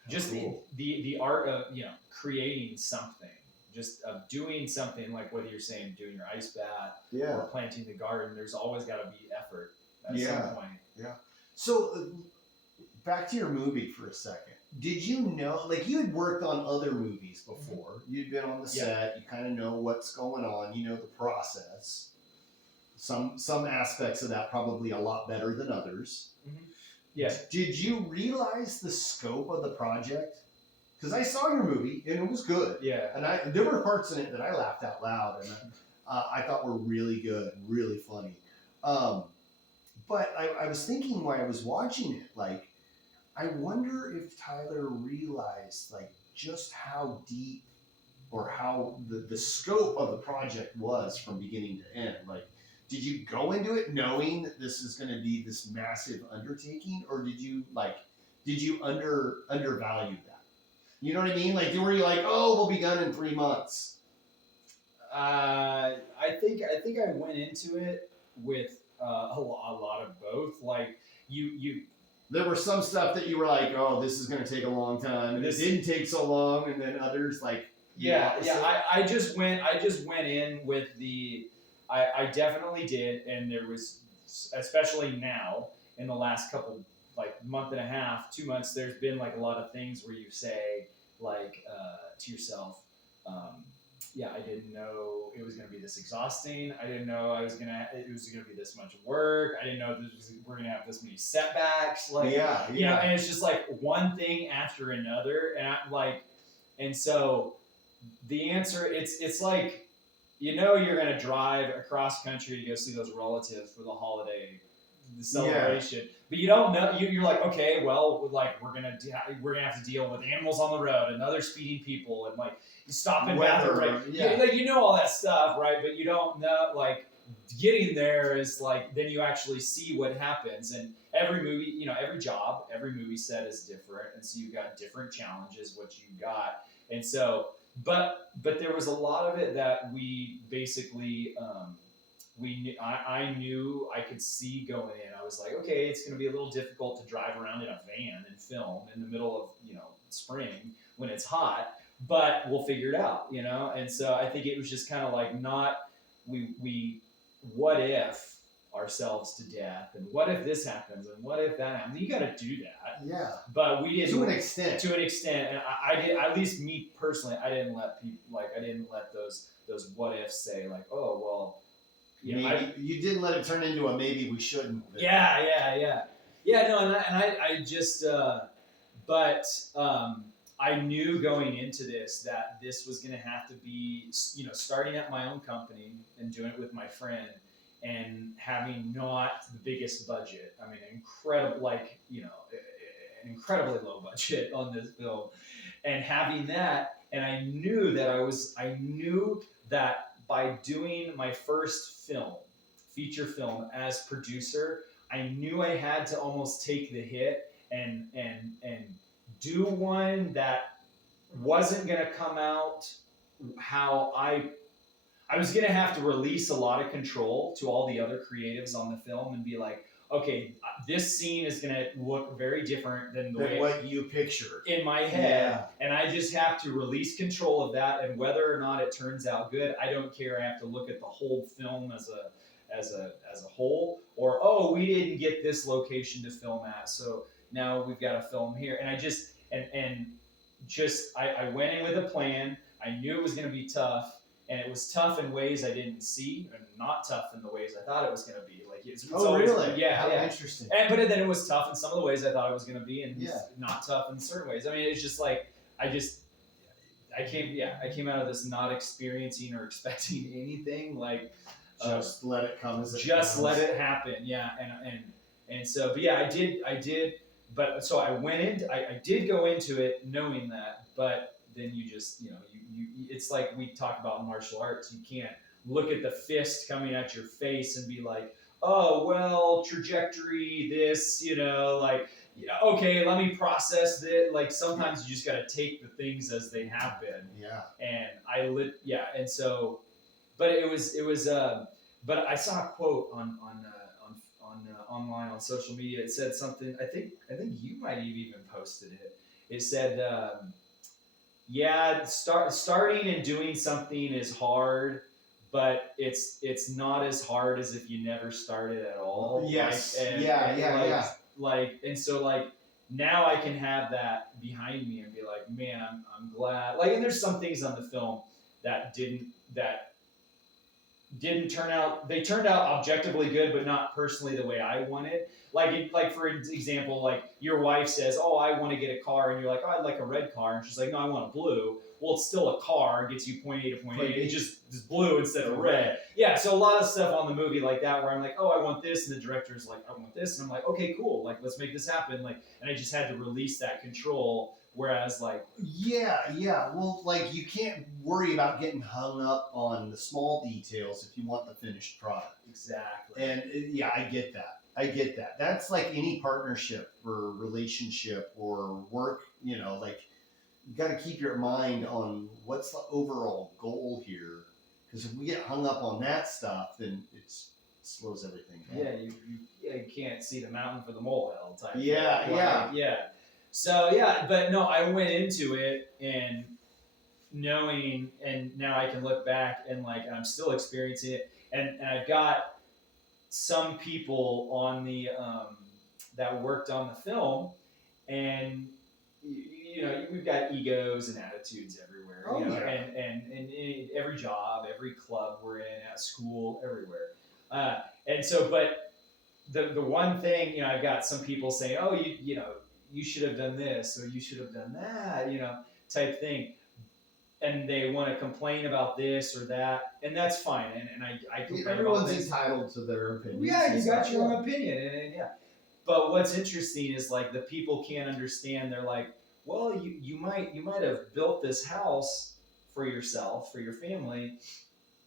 just cool. the art of, you know, creating something, just of doing something, like whether you're saying doing your ice bath or planting the garden, there's always got to be effort at some point. Yeah. So back to your movie for a second. Did you know, like, you had worked on other movies before. You'd been on the set. You kind of know what's going on. You know the process. Some aspects of that probably a lot better than others. Mm-hmm. Yeah. Did you realize the scope of the project? Because I saw your movie and it was good. Yeah. And there were parts in it that I laughed out loud and I thought were really good, really funny. But I was thinking while I was watching it, like, I wonder if Tyler realized, like, just how deep or how the scope of the project was from beginning to end. Like, did you go into it knowing that this is going to be this massive undertaking, or did you undervalue that? You know what I mean? Like, were you like, oh, we'll be done in 3 months? I think I went into it with a lot of both. Like you. There were some stuff that you were like, oh, this is going to take a long time, and it didn't take so long, and then others like. Yeah. I just went in with the. I definitely did, and there was, especially now in the last couple, like month and a half, 2 months, there's been like a lot of things where you say like to yourself, yeah, I didn't know it was going to be this exhausting. I didn't know it was going to be this much work. I didn't know we're going to have this many setbacks. Like, you know, and it's just like one thing after another, and I'm like, and so the answer, it's like. You know you're going to drive across country to go see those relatives for the holiday, the celebration, but you don't know. You're like, okay, well, like we're gonna have to deal with animals on the road and other speeding people and like stopping weather, right? Yeah, like you know all that stuff, right? But you don't know like getting there is like then you actually see what happens. And every movie, you know, every job, every movie set is different, and so you've got different challenges. What you got, and so. But there was a lot of it that we basically I knew I could see going in. I was like, okay, it's going to be a little difficult to drive around in a van and film in the middle of spring when it's hot, but we'll figure it out, And so I think it was just kind of like not we what if ourselves to death, and what if this happens, and what if that happens? You got to do that. Yeah. But we didn't to an extent, and I did. At least me personally, I didn't let people I didn't let those what ifs say like, oh well. You didn't let it turn into a maybe we shouldn't. Yeah. No, and I just, but I knew going into this that this was going to have to be, starting at my own company and doing it with my friend. And having not the biggest budget, I mean, an incredibly low budget on this film, and having that, and I knew that by doing my first feature film as producer, I knew I had to almost take the hit and do one that wasn't going to come out how I was going to have to release a lot of control to all the other creatives on the film and be like, okay, this scene is going to look very different than what you pictured in my head. Yeah. And I just have to release control of that. And whether or not it turns out good, I don't care. I have to look at the whole film as a whole, or, oh, we didn't get this location to film at, so now we've got to film here. And I just, I went in with a plan. I knew it was going to be tough. And it was tough in ways I didn't see, and not tough in the ways I thought it was going to be. Like it's always, really? Yeah. Interesting. But then it was tough in some of the ways I thought it was going to be, and not tough in certain ways. I mean, it's just like I came out of this not experiencing or expecting anything. Like just let it come as it just comes. Let it happen. Yeah, and so, but yeah, I did. But so I went in. I did go into it knowing that, but then you just you it's like we talk about in martial arts. You can't look at the fist coming at your face and be like, oh well, trajectory this, okay, let me process this. Like sometimes you just got to take the things as they have been. Yeah. And and so, but it was but I saw a quote on online on social media. It said something. I think you might have even posted it. It said. Starting and doing something is hard, but it's not as hard as if you never started at all. Yes. And so now I can have that behind me and be like, man, I'm glad. Like, and there's some things on the film that didn't turn out. They turned out objectively good, but not personally the way I wanted. Like for example, like your wife says, "Oh, I want to get a car," and you're like, "Oh, I'd like a red car," and she's like, "No, I want a blue." Well, it's still a car, gets you point A to point A. It's just blue instead of red. Yeah, so a lot of stuff on the movie like that where I'm like, "Oh, I want this," and the director's like, "I want this," and I'm like, "Okay, cool. Like, let's make this happen." Like, and I just had to release that control Whereas like, yeah. Well, like you can't worry about getting hung up on the small details if you want the finished product. exactly. And yeah, I get that. That's like any partnership or relationship or work, like you got to keep your mind on what's the overall goal here. Because if we get hung up on that stuff, then it slows everything down. Yeah, you can't see the mountain for the molehill type. Yeah. So yeah, but no, I went into it and knowing, and now I can look back and like I'm still experiencing it, and I've got some people on the that worked on the film, and we've got egos and attitudes everywhere, and in every job, every club we're in, at school, everywhere, and so, but the one thing, I've got some people saying, oh, you should have done this or you should have done that, type thing. And they want to complain about this or that, and that's fine. And I complain. Everyone's entitled to their opinion. Yeah, you got your own opinion, and yeah. But what's interesting is like the people can't understand. They're like, well, you might have built this house for yourself, for your family,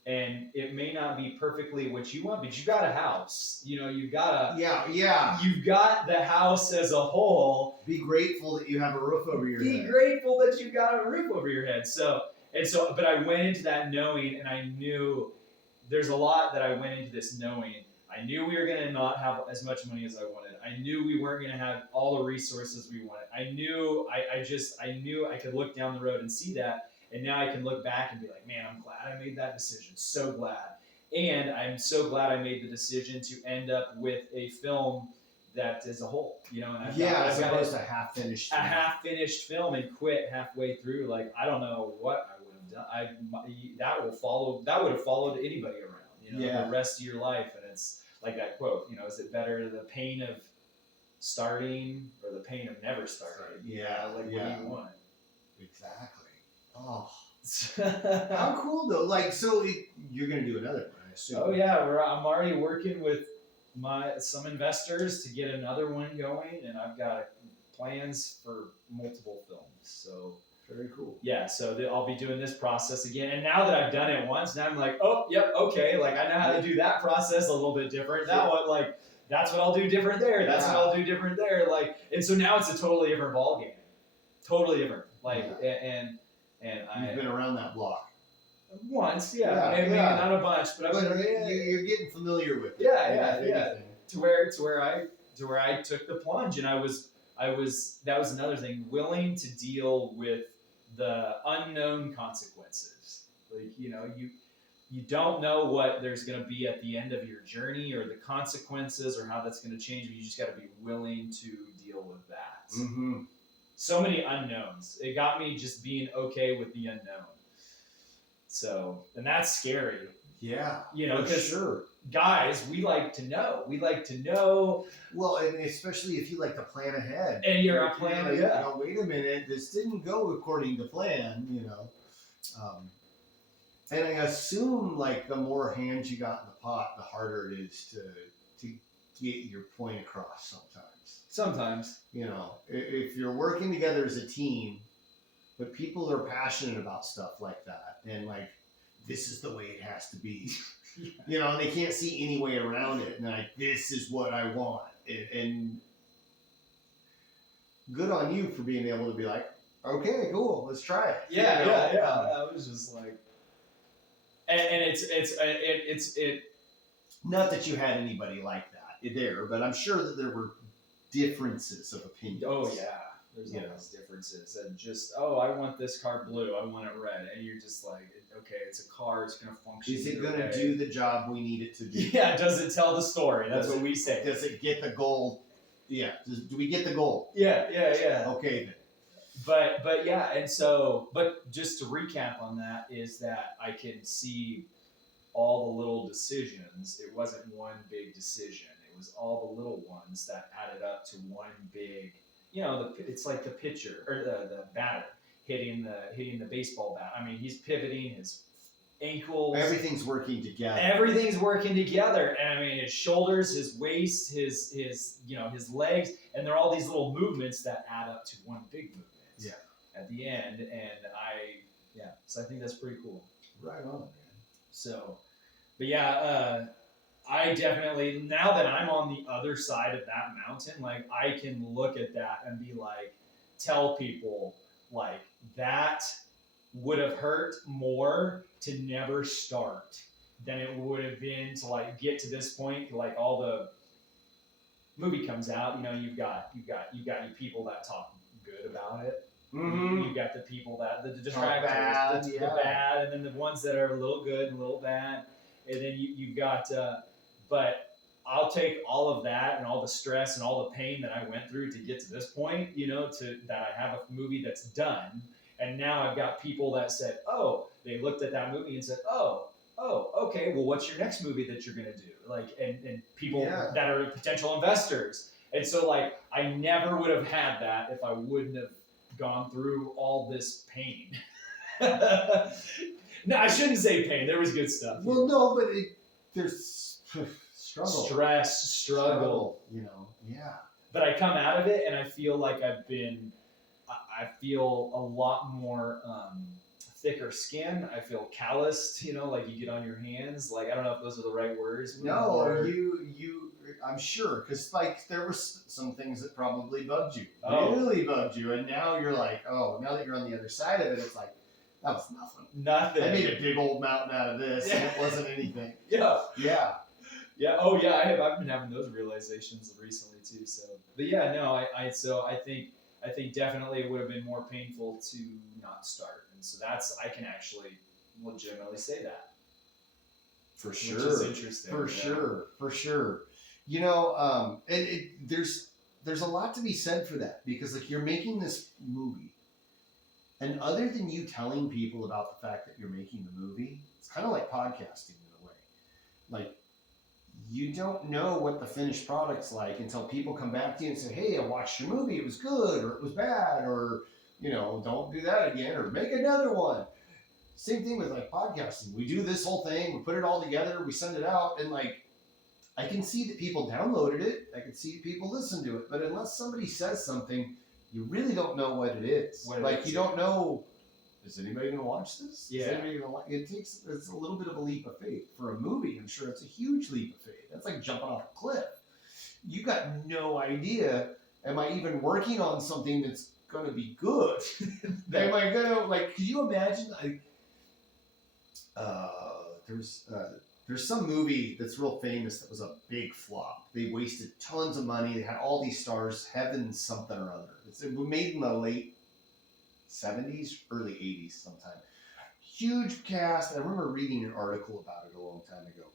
and it may not be perfectly what you want, but you got a house. You've got You've got the house as a whole. Be grateful that you have a roof over your head. Be grateful that you've got a roof over your head. But I went into that knowing, and I knew there's a lot that I went into this knowing. I knew we were going to not have as much money as I wanted. I knew we weren't going to have all the resources we wanted. I knew I could look down the road and see that. And now I can look back and be like, man, I'm glad I made that decision. So glad. And I'm so glad I made the decision to end up with a film that is a whole, and I've got a half-finished film and quit halfway through. Like, I don't know what I would have done. That would have followed anybody around, the rest of your life. And it's like that quote, is it better the pain of starting or the pain of never starting? What do you want? Exactly. Oh, how cool though! Like, so you're gonna do another one, I assume. Oh yeah, I'm already working with some investors to get another one going, and I've got plans for multiple films. So very cool. Yeah, so I'll be doing this process again, and now that I've done it once, now I'm like, oh, yep, okay, like I know how to do that process a little bit different. That one, like that's what I'll do different there. That's what I'll do different there. Like, and so now it's a totally different ball game, totally different. Like, and you've been around that block once, maybe not a bunch, but you're getting familiar with it. Yeah. To where I took the plunge, and I was that was another thing, willing to deal with the unknown consequences. Like, you don't know what there's going to be at the end of your journey or the consequences or how that's going to change, but you just got to be willing to deal with that. Mm-hmm. So many unknowns. It got me just being okay with the unknown. So, and that's scary. Yeah. because sure. Guys, we like to know. Well, and especially if you like to plan ahead. And you're a planner, wait a minute, this didn't go according to plan, and I assume like the more hands you got in the pot, the harder it is to get your point across sometimes. If you're working together as a team, but people are passionate about stuff like that, and like, this is the way it has to be. And they can't see any way around it. And like, this is what I want. And good on you for being able to be like, okay, cool, let's try it. Yeah. I was just like, and it's not that you had anybody like that there, but I'm sure that there were differences of opinions. Oh yeah. There's always differences, and just, I want this car blue, I want it red, and you're just like, okay, it's a car, it's going to function. Is it going to do the job we need it to do? Yeah, does it tell the story? That's what we say. Does it get the goal? Yeah. Do we get the goal? Yeah. Okay then. But yeah, and so, but just to recap on that is that I can see all the little decisions. It wasn't one big decision. It was all the little ones that added up to one big. It's like the pitcher or the batter hitting the baseball bat. I mean, he's pivoting his ankles. Everything's working together. And I mean, his shoulders, his waist, his legs, and they're all these little movements that add up to one big movement. at the end, and so I think that's pretty cool. Right on, man. So, but yeah, I definitely, now that I'm on the other side of that mountain, like I can look at that and be like, tell people like that would have hurt more to never start than it would have been to like get to this point. Like all the movie comes out, you know, you've got you people that talk good about it. Mm-hmm. You've got the people that the detractors, the bad, and then the ones that are a little good and a little bad, and then you've got. But I'll take all of that and all the stress and all the pain that I went through to get to this point, you know, to that I have a movie that's done, and now I've got people that said, oh, they looked at that movie and said, oh, okay, well, what's your next movie that you're gonna do? Like, and people that are potential investors, and so like I never would have had that if I wouldn't have gone through all this pain. No, I shouldn't say pain. There was good stuff. Well, no, but there's struggle, struggle. You know, yeah. But I come out of it, and I feel like I feel a lot more thicker skin. I feel calloused. You know, like you get on your hands. Like I don't know if those are the right words. No, you. I'm sure, because like there were some things that probably bugged you, really bugged you, and now you're like, oh, now that you're on the other side of it, it's like that was nothing. Nothing. I made a big old mountain out of this, and it wasn't anything. Yeah. Oh yeah, I've been having those realizations recently too. So, but yeah, no, I think definitely it would have been more painful to not start, and so I can actually legitimately say that. For sure. Which is interesting. For sure. You know, there's a lot to be said for that, because like you're making this movie, and other than you telling people about the fact that you're making the movie, it's kind of like podcasting in a way. Like you don't know what the finished product's like until people come back to you and say, hey, I watched your movie, it was good, or it was bad, or, you know, don't do that again, or make another one. Same thing with like podcasting. We do this whole thing, we put it all together, we send it out, and like I can see that people downloaded it, I can see people listen to it, but unless somebody says something, you really don't know what it is. You don't know, is anybody going to watch this? Yeah. Is anybody going to like it? It's a little bit of a leap of faith. For a movie, I'm sure it's a huge leap of faith. That's like jumping off a cliff. You got no idea, am I even working on something that's going to be good? Am I going to, like, could you imagine, like, there's some movie that's real famous that was a big flop. They wasted tons of money. They had all these stars, Heaven something or other. It was made in the late 70s, early 80s sometime. Huge cast. I remember reading an article about it a long time ago.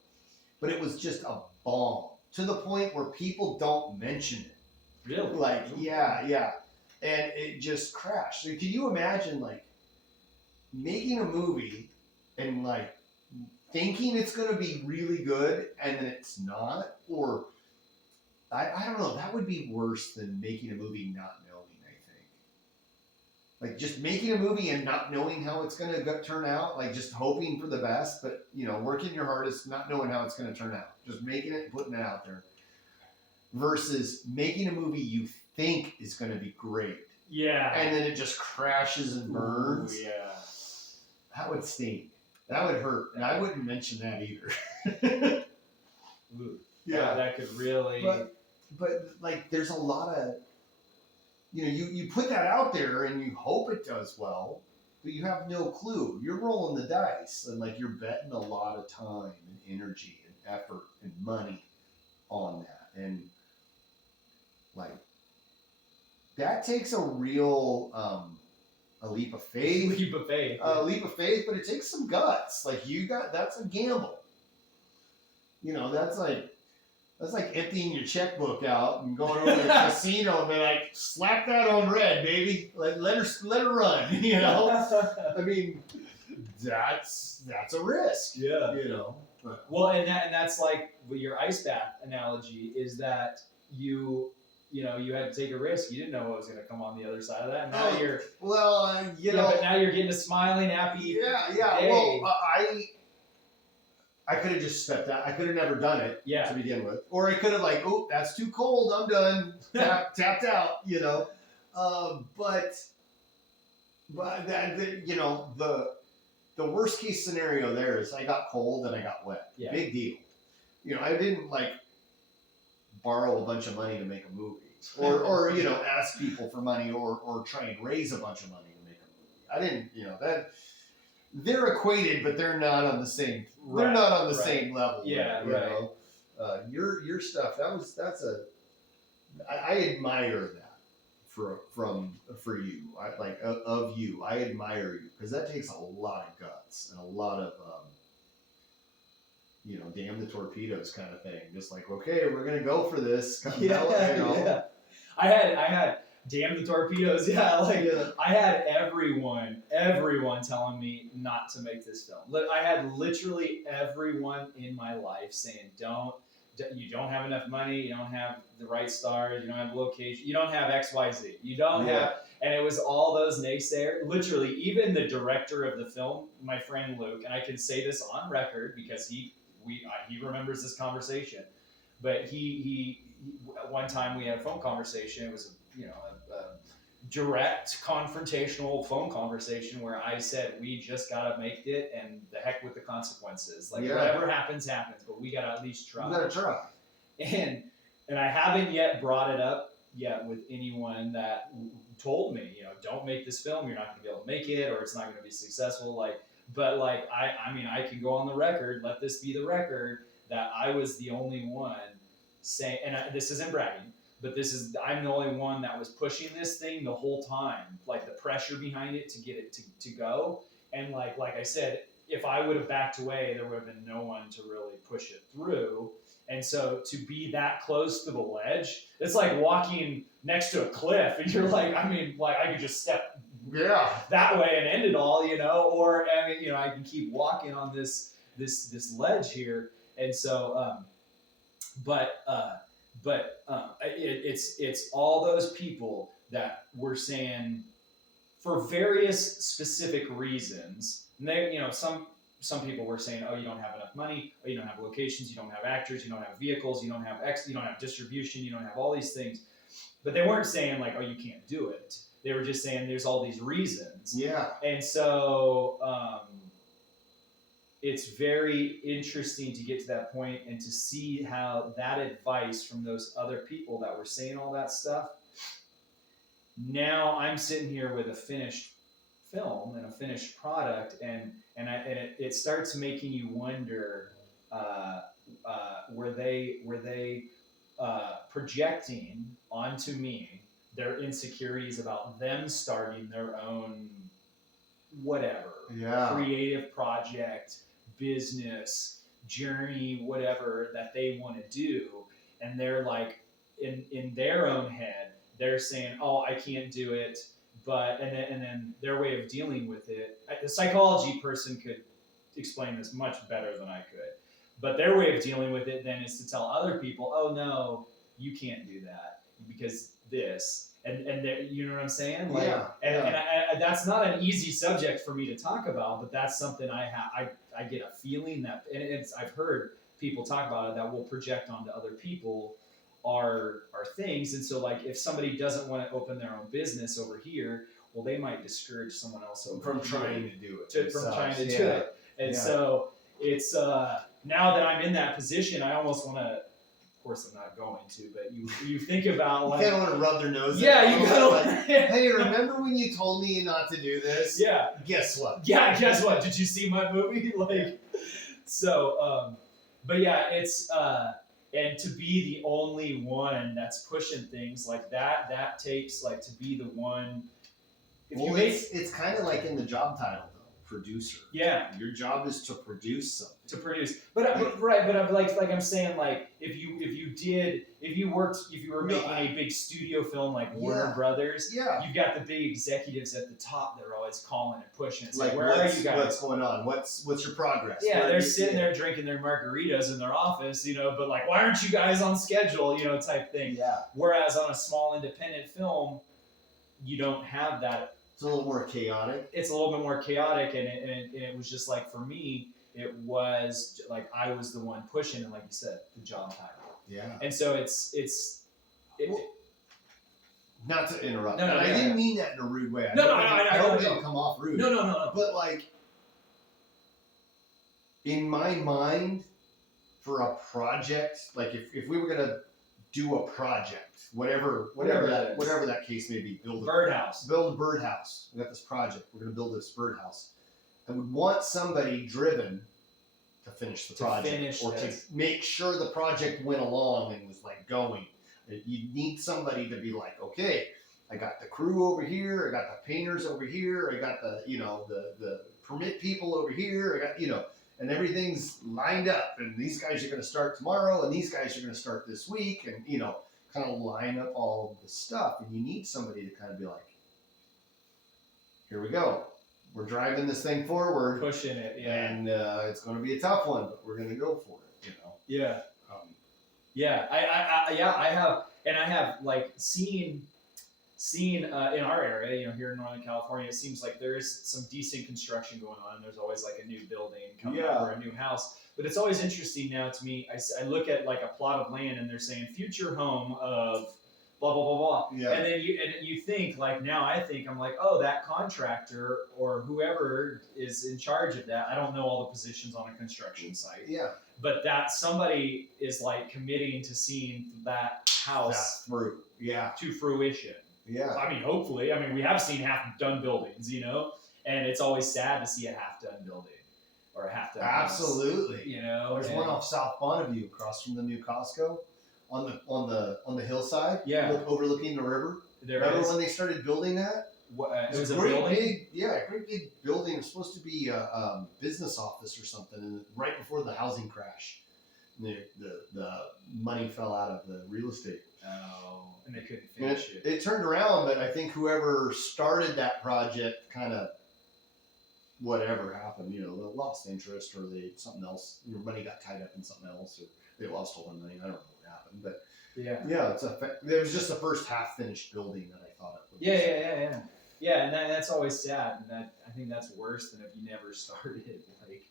But it was just a bomb to the point where people don't mention it. Really? Like, yeah. And it just crashed. So can you imagine, like, making a movie and, like, thinking it's going to be really good and then it's not? Or, I don't know, that would be worse than making a movie not knowing, I think. Like, just making a movie and not knowing how it's going to turn out, like, just hoping for the best, but, you know, working your hardest, not knowing how it's going to turn out. Just making it and putting it out there. Versus making a movie you think is going to be great. Yeah. And then it just crashes and burns. Ooh, yeah. That would sting. That would hurt. And I wouldn't mention that either. Ooh. Yeah. That could really... But like, there's a lot of... You know, you put that out there and you hope it does well, but you have no clue. You're rolling the dice, and like you're betting a lot of time and energy and effort and money on that. And like, that takes a real... a leap of faith. A leap of faith, but it takes some guts. Like that's a gamble. You know, that's like emptying your checkbook out and going over to the casino and be like, slap that on red, baby. Let her run. You know? I mean, that's a risk. Yeah. You know. Well, and that's like your ice bath analogy is that you had to take a risk. You didn't know what was going to come on the other side of that. And now you're... Well, you know... But now you're getting a smiling, happy day. Well, I could have just stepped out. I could have never done it to begin with. Or I could have like, oh, that's too cold. I'm done. Tapped out, you know. But But the worst case scenario there is I got cold and I got wet. Yeah. Big deal. I didn't borrow a bunch of money to make a movie, or ask people for money, or try and raise a bunch of money to make a movie. I didn't, that they're equated, but they're not on the same. They're not on the same level. Yeah, right. Your stuff I admire that for you. Of you. I admire you because that takes a lot of guts and a lot of damn the torpedoes kind of thing. Just okay, we're gonna go for this. Yeah. I had damn the torpedoes. Yeah, I had everyone telling me not to make this film. I had literally everyone in my life saying, you don't have enough money, you don't have the right stars, you don't have location, you don't have XYZ, you don't have, and it was all those naysayers. Literally, even the director of the film, my friend Luke, and I can say this on record because he remembers this conversation, but he one time we had a phone conversation. It was a direct confrontational phone conversation where I said, we just gotta make it, and the heck with the consequences. Whatever happens, but we gotta at least try. We gotta try. And I haven't yet brought it up yet with anyone that told me, don't make this film. You're not gonna be able to make it, or it's not gonna be successful. But I can go on the record. Let this be the record that I was the only one saying, and this isn't bragging, but I'm the only one that was pushing this thing the whole time, the pressure behind it to get it to go. And like I said, if I would have backed away, there would have been no one to really push it through. And so to be that close to the ledge, it's like walking next to a cliff, and you're I could just step that way and end it all, or I can keep walking on this ledge here. And so, it's all those people that were saying, for various specific reasons, and they, some people were saying, oh, you don't have enough money, oh, you don't have locations, you don't have actors, you don't have vehicles, you don't have you don't have distribution, you don't have all these things. But they weren't saying oh, you can't do it. They were just saying there's all these reasons. Yeah. And so it's very interesting to get to that point and to see how that advice from those other people that were saying all that stuff. Now I'm sitting here with a finished film and a finished product, and it starts making you wonder, were they projecting onto me their insecurities about them starting their own creative project, business, journey, whatever that they want to do, and they're in their own head, they're saying, oh, I can't do it. But and then their way of dealing with it, the psychology person could explain this much better than I could. But their way of dealing with it then is to tell other people, oh no, you can't do that because this, and you know what I'm saying? And that's not an easy subject for me to talk about, but that's something I get a feeling that, and I've heard people talk about it, that will project onto other people are things. And so if somebody doesn't want to open their own business over here, well, they might discourage someone else from trying to do it. And so it's now that I'm in that position, I almost want to, of course I'm not going to, but you think about you kind of want to rub their nose. Yeah, you gotta hey, remember when you told me not to do this? Yeah. Guess what? Yeah, guess what? Did you see my movie? But yeah, it's and to be the only one that's pushing things like that takes to be the one. It's kind of like in the job title though, producer. Yeah. Your job is to produce something. But I'm I'm saying, if you were making a big studio film like Warner Brothers, you've got the big executives at the top that are always calling and pushing. It's where are you guys? What's going on? What's your progress? Yeah, they're sitting there drinking their margaritas in their office, but why aren't you guys on schedule, type thing. Yeah. Whereas on a small independent film, you don't have that. It's a little more chaotic. It's a little bit more chaotic, and it was just for me, it was I was the one pushing, and like you said, the job title. Yeah. And so not to interrupt. No, I didn't mean that in a rude way. I hope it didn't come off rude. No. But like, in my mind, for a project, like if we were gonna do a project, whatever that case may be, build a birdhouse. We got this project. We're gonna build this birdhouse. I would want somebody driven to finish the project, to make sure the project went along and was like going. You need somebody to be like, okay, I got the crew over here, I got the painters over here, I got the the permit people over here, I got and everything's lined up, and these guys are going to start tomorrow, and these guys are going to start this week, and kind of line up all of the stuff. And you need somebody to kind of be like, here we go, we're driving this thing forward, pushing it, and it's going to be a tough one, but we're going to go for it, Yeah. I have like seen in our area, here in Northern California, it seems like there is some decent construction going on. There's always like a new building coming up or a new house. But it's always interesting now to me. I look at like a plot of land and they're saying future home of blah, blah, blah, blah. Yeah. And then you think like, now I'm like, oh, that contractor or whoever is in charge of that. I don't know all the positions on a construction site. Yeah. But that somebody is like committing to seeing that house through. Yeah. To fruition. Yeah. I mean, hopefully. I mean, we have seen half-done buildings, and it's always sad to see a half-done building or a half-done Absolutely. house, There's one off South Bonneview across from the new Costco on the hillside. Yeah. Overlooking the river. Remember when they started building that? It was a great building? Great big building. It was supposed to be a business office or something, and right before the housing crash, the money fell out of the real estate. Oh, and they couldn't finish it. It turned around, but I think whoever started that project kind of whatever happened, they lost interest, or something else. Money got tied up in something else, or they lost all their money. I don't know what happened, but it was just the first half finished building that I thought it would. Yeah, and that's always sad, and I think that's worse than if you never started. Like,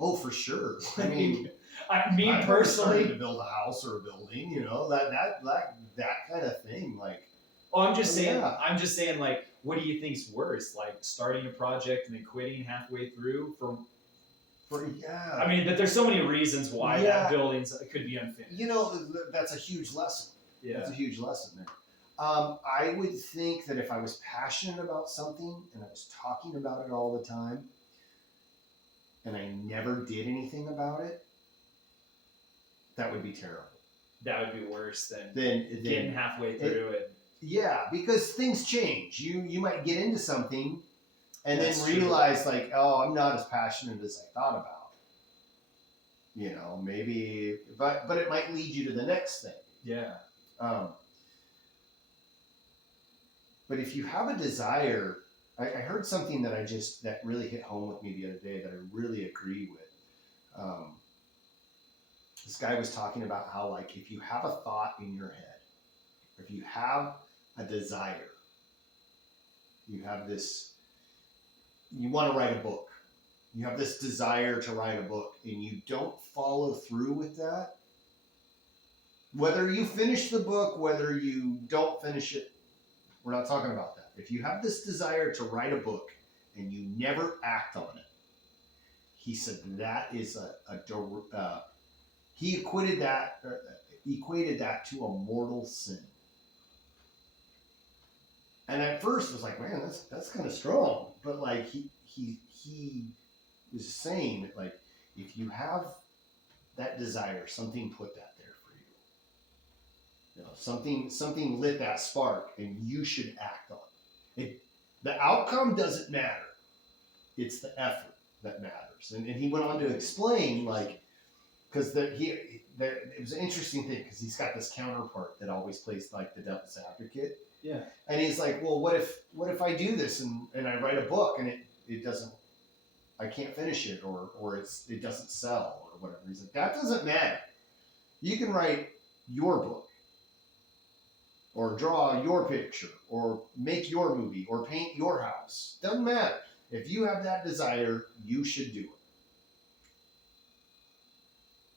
oh, for sure. I mean, me personally, to build a house or a building, that kind of thing. Like, I'm just saying, like, what do you think's worse? Like starting a project and then quitting halfway through I mean, but there's so many reasons why that building could be unfinished. That's a huge lesson. Yeah. That's a huge lesson there. I would think that if I was passionate about something and I was talking about it all the time and I never did anything about it, that would be terrible. That would be worse than getting halfway through it. Yeah, because things change. You might get into something and That's then realize like, oh, I'm not as passionate as I thought about. Maybe, but it might lead you to the next thing. Yeah. But if you have a desire, I heard something that really hit home with me the other day that I really agree with. This guy was talking about how, like, if you have a thought in your head, if you have a desire, you have this, you want to write a book, you have this desire to write a book, and you don't follow through with that, whether you finish the book, whether you don't finish it, we're not talking about that. If you have this desire to write a book and you never act on it, he said that is he equated that to a mortal sin. And at first I was like, man, that's kind of strong. But like he was saying that, like, if you have that desire, something put that there for you. Something lit that spark, and you should act on it. The outcome doesn't matter. It's the effort that matters. And he went on to explain, like, because it was an interesting thing, because he's got this counterpart that always plays like the devil's advocate. Yeah. And he's like, well, what if I do this and I write a book and it doesn't, I can't finish it, or it doesn't sell or whatever. He's like, that doesn't matter. You can write your book, or draw your picture, or make your movie, or paint your house. Doesn't matter. If you have that desire, you should do it.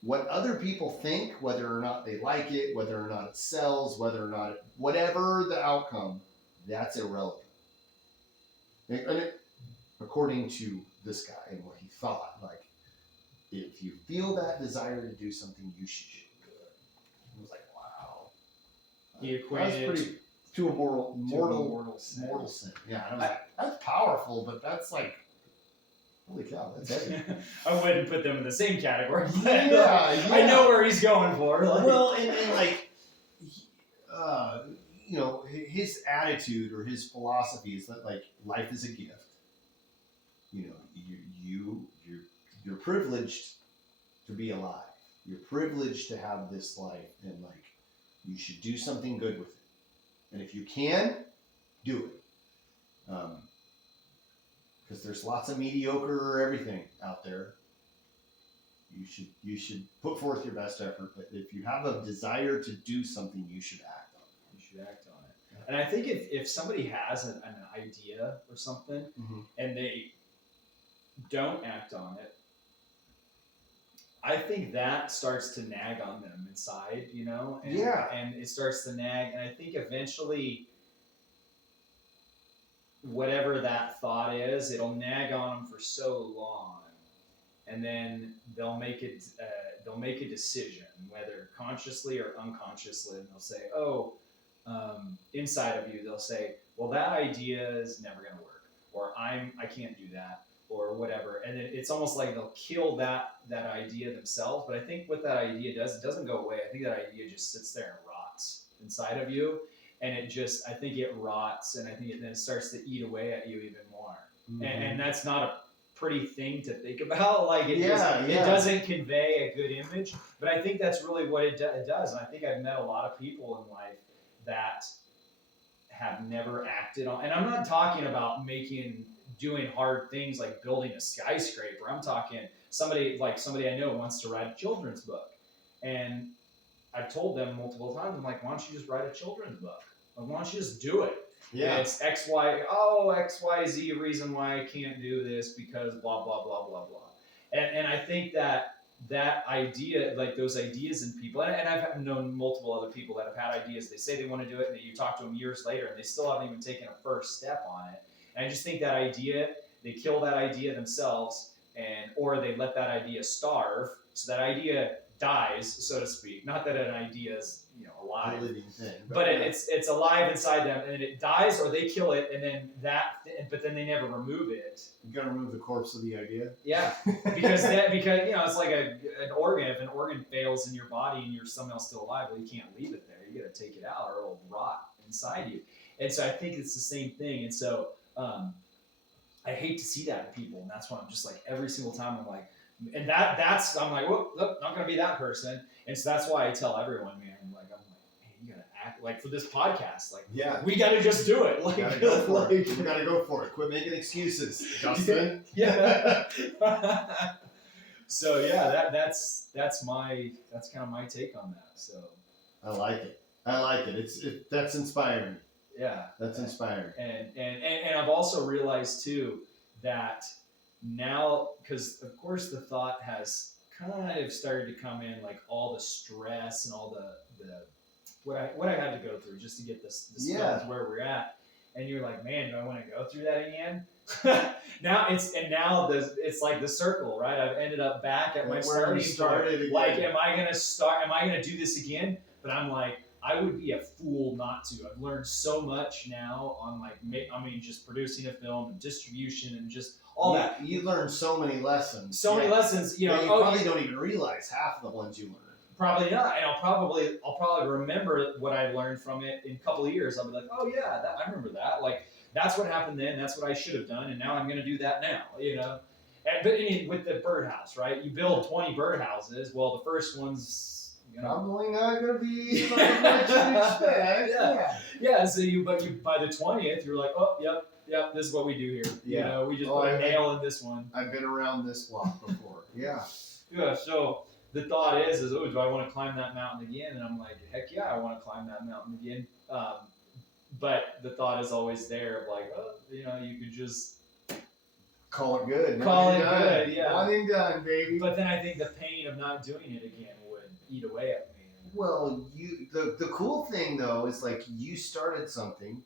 what other people think, whether or not they like it, whether or not it sells, whether or not whatever the outcome, that's irrelevant. According to this guy and what he thought, like, if you feel that desire to do something, you should do it. I was like, wow. He equated that's pretty to a mortal sin. Yeah, and I was like, that's powerful, but that's like, holy cow, that's heavy. I wouldn't put them in the same category. Yeah. I know where he's going for. Like. Well, and like, his attitude or his philosophy is that like life is a gift. You know, you're privileged to be alive. You're privileged to have this life, and like, you should do something good with it. And if you can, do it. Because there's lots of mediocre everything out there. You should put forth your best effort. But if you have a desire to do something, you should act on it. You should act on it. And I think if somebody has an idea or something, mm-hmm. and they don't act on it, I think that starts to nag on them inside, you know? And, and it starts to nag. And I think eventually, whatever that thought is, it'll nag on them for so long. And then they'll make a decision, whether consciously or unconsciously. And they'll say, inside of you, they'll say, well, that idea is never going to work. Or I can't do that. Or whatever, and then it's almost like they'll kill that idea themselves. But I think what that idea does, it doesn't go away. I think that idea just sits there and rots inside of you, and I think it rots, and I think it then starts to eat away at you even more. Mm-hmm. And that's not a pretty thing to think about. Like it doesn't convey a good image. But I think that's really what it does. And I think I've met a lot of people in life that have never acted on. And I'm not talking about doing hard things like building a skyscraper. I'm talking somebody I know wants to write a children's book. And I've told them multiple times, I'm like, why don't you just write a children's book? Like, why don't you just do it? Yeah. And it's XYZ reason why I can't do this because blah, blah, blah, blah, blah. And I think that idea, like those ideas in people, and I've known multiple other people that have had ideas. They say they want to do it, and you talk to them years later, and they still haven't even taken a first step on it. And I just think that idea, they kill that idea themselves, or they let that idea starve, so that idea dies, so to speak. Not that an idea is alive, a living thing, but it's alive inside them, and then it dies, or they kill it, and then but then they never remove it. You gotta remove the corpse of the idea. Yeah, because it's like an organ. If an organ fails in your body and you're somehow still alive, well, you can't leave it there. You gotta take it out, or it'll rot inside you. And so I think it's the same thing. And so I hate to see that in people, and that's why I'm just like every single time I'm like, and I'm like, whoop, not gonna be that person. And so that's why I tell everyone, man, I'm like, you gotta act like for this podcast, like, we gotta just do it. Like, we gotta go for it. We gotta go for it. Quit making excuses, Dustin. Yeah. So yeah, that's kind of my take on that. So I like it. That's inspiring. Yeah, that's inspiring. And I've also realized too that now, because of course the thought has kind of started to come in, like all the stress and all the what I had to go through just to get this film to where we're at, and you're like, man, do I want to go through that again? Now it's like the circle, right? I've ended up back at my starting point. Like, am I gonna do this again? But I'm like, I would be a fool not to. I've learned so much now on just producing a film and distribution and just all that. You learn so many lessons. Many lessons, you probably don't even realize half of the ones you learn. Probably not. And I'll probably remember what I learned from it in a couple of years. I'll be like, oh yeah, I remember that. Like, that's what happened then. That's what I should have done. And now I'm going to do that now, But with the birdhouse, right? You build 20 birdhouses. Well, the first one's, probably not going to be like what you expect. Yeah. So by the 20th, you're like, oh, yep, this is what we do here. Yeah. We just put a nail in this one. I've been around this block before. Yeah. So the thought is, do I want to climb that mountain again? And I'm like, heck yeah, I want to climb that mountain again. But the thought is always there of like, you could just call it good. Call it good, yeah. On the and done, baby. But then I think the pain of not doing it again would eat away at me. Well, the cool thing though is like you started something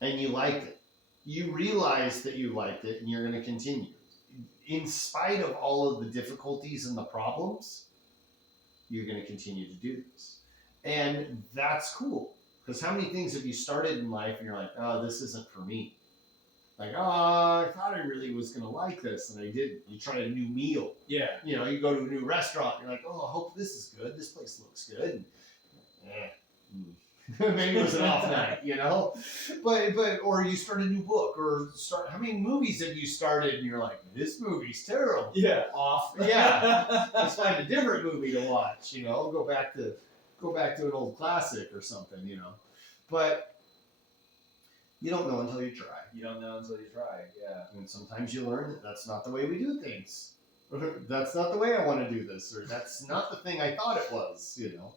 and you liked it. You realized that you liked it and you're going to continue. In spite of all of the difficulties and the problems, you're going to continue to do this. And that's cool. Because how many things have you started in life and you're like, oh, this isn't for me? Like, oh, I thought I really was going to like this and I didn't. You try a new meal. Yeah. You know, you go to a new restaurant and you're like, oh, I hope this is good. This place looks good. Maybe it was an off night, you know? But or you start a new book or how many movies have you started and you're like, this movie's terrible. Yeah, off. Yeah. Let's find a different movie to watch, you know, go back to an old classic or something, you know. But you don't know until you try. You don't know until you try, yeah. And sometimes you learn that that's not the way we do things. That's not the way I want to do this, or that's not the thing I thought it was, you know.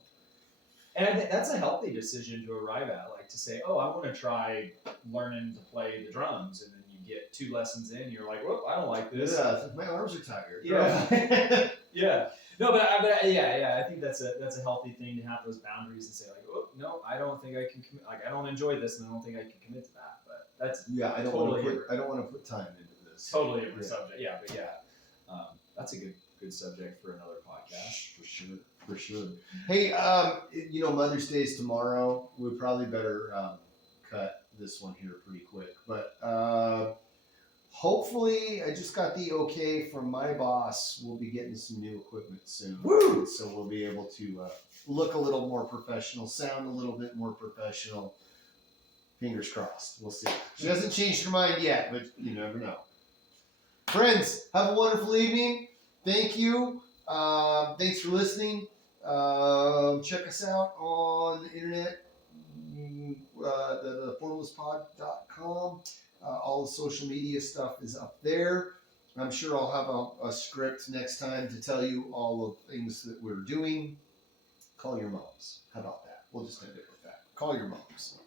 And I think that's a healthy decision to arrive at, like to say, oh, I want to try learning to play the drums, and then you get 2 lessons in, you're like, whoop, I don't like this. Yeah, my arms are tired. Yeah. Yeah. No, but I think that's a healthy thing to have those boundaries and say like, oh no, I don't think I can commit. Like I don't enjoy this, and I don't think I can commit to that. But that's I don't want to put time into this. Totally different subject. Yeah, but that's a good subject for another podcast for sure. Hey, you know, Mother's Day is tomorrow. We probably better cut this one here pretty quick, but hopefully, I just got the okay from my boss. We'll be getting some new equipment soon. Woo! So we'll be able to look a little more professional, sound a little bit more professional. Fingers crossed. We'll see. She hasn't changed her mind yet, but you never know. Friends, have a wonderful evening. Thank you. Thanks for listening. Check us out on the internet, the formlesspod.com. All the social media stuff is up there. I'm sure I'll have a script next time to tell you all of things that we're doing. Call your moms. How about that? We'll just end it with that. Call your moms.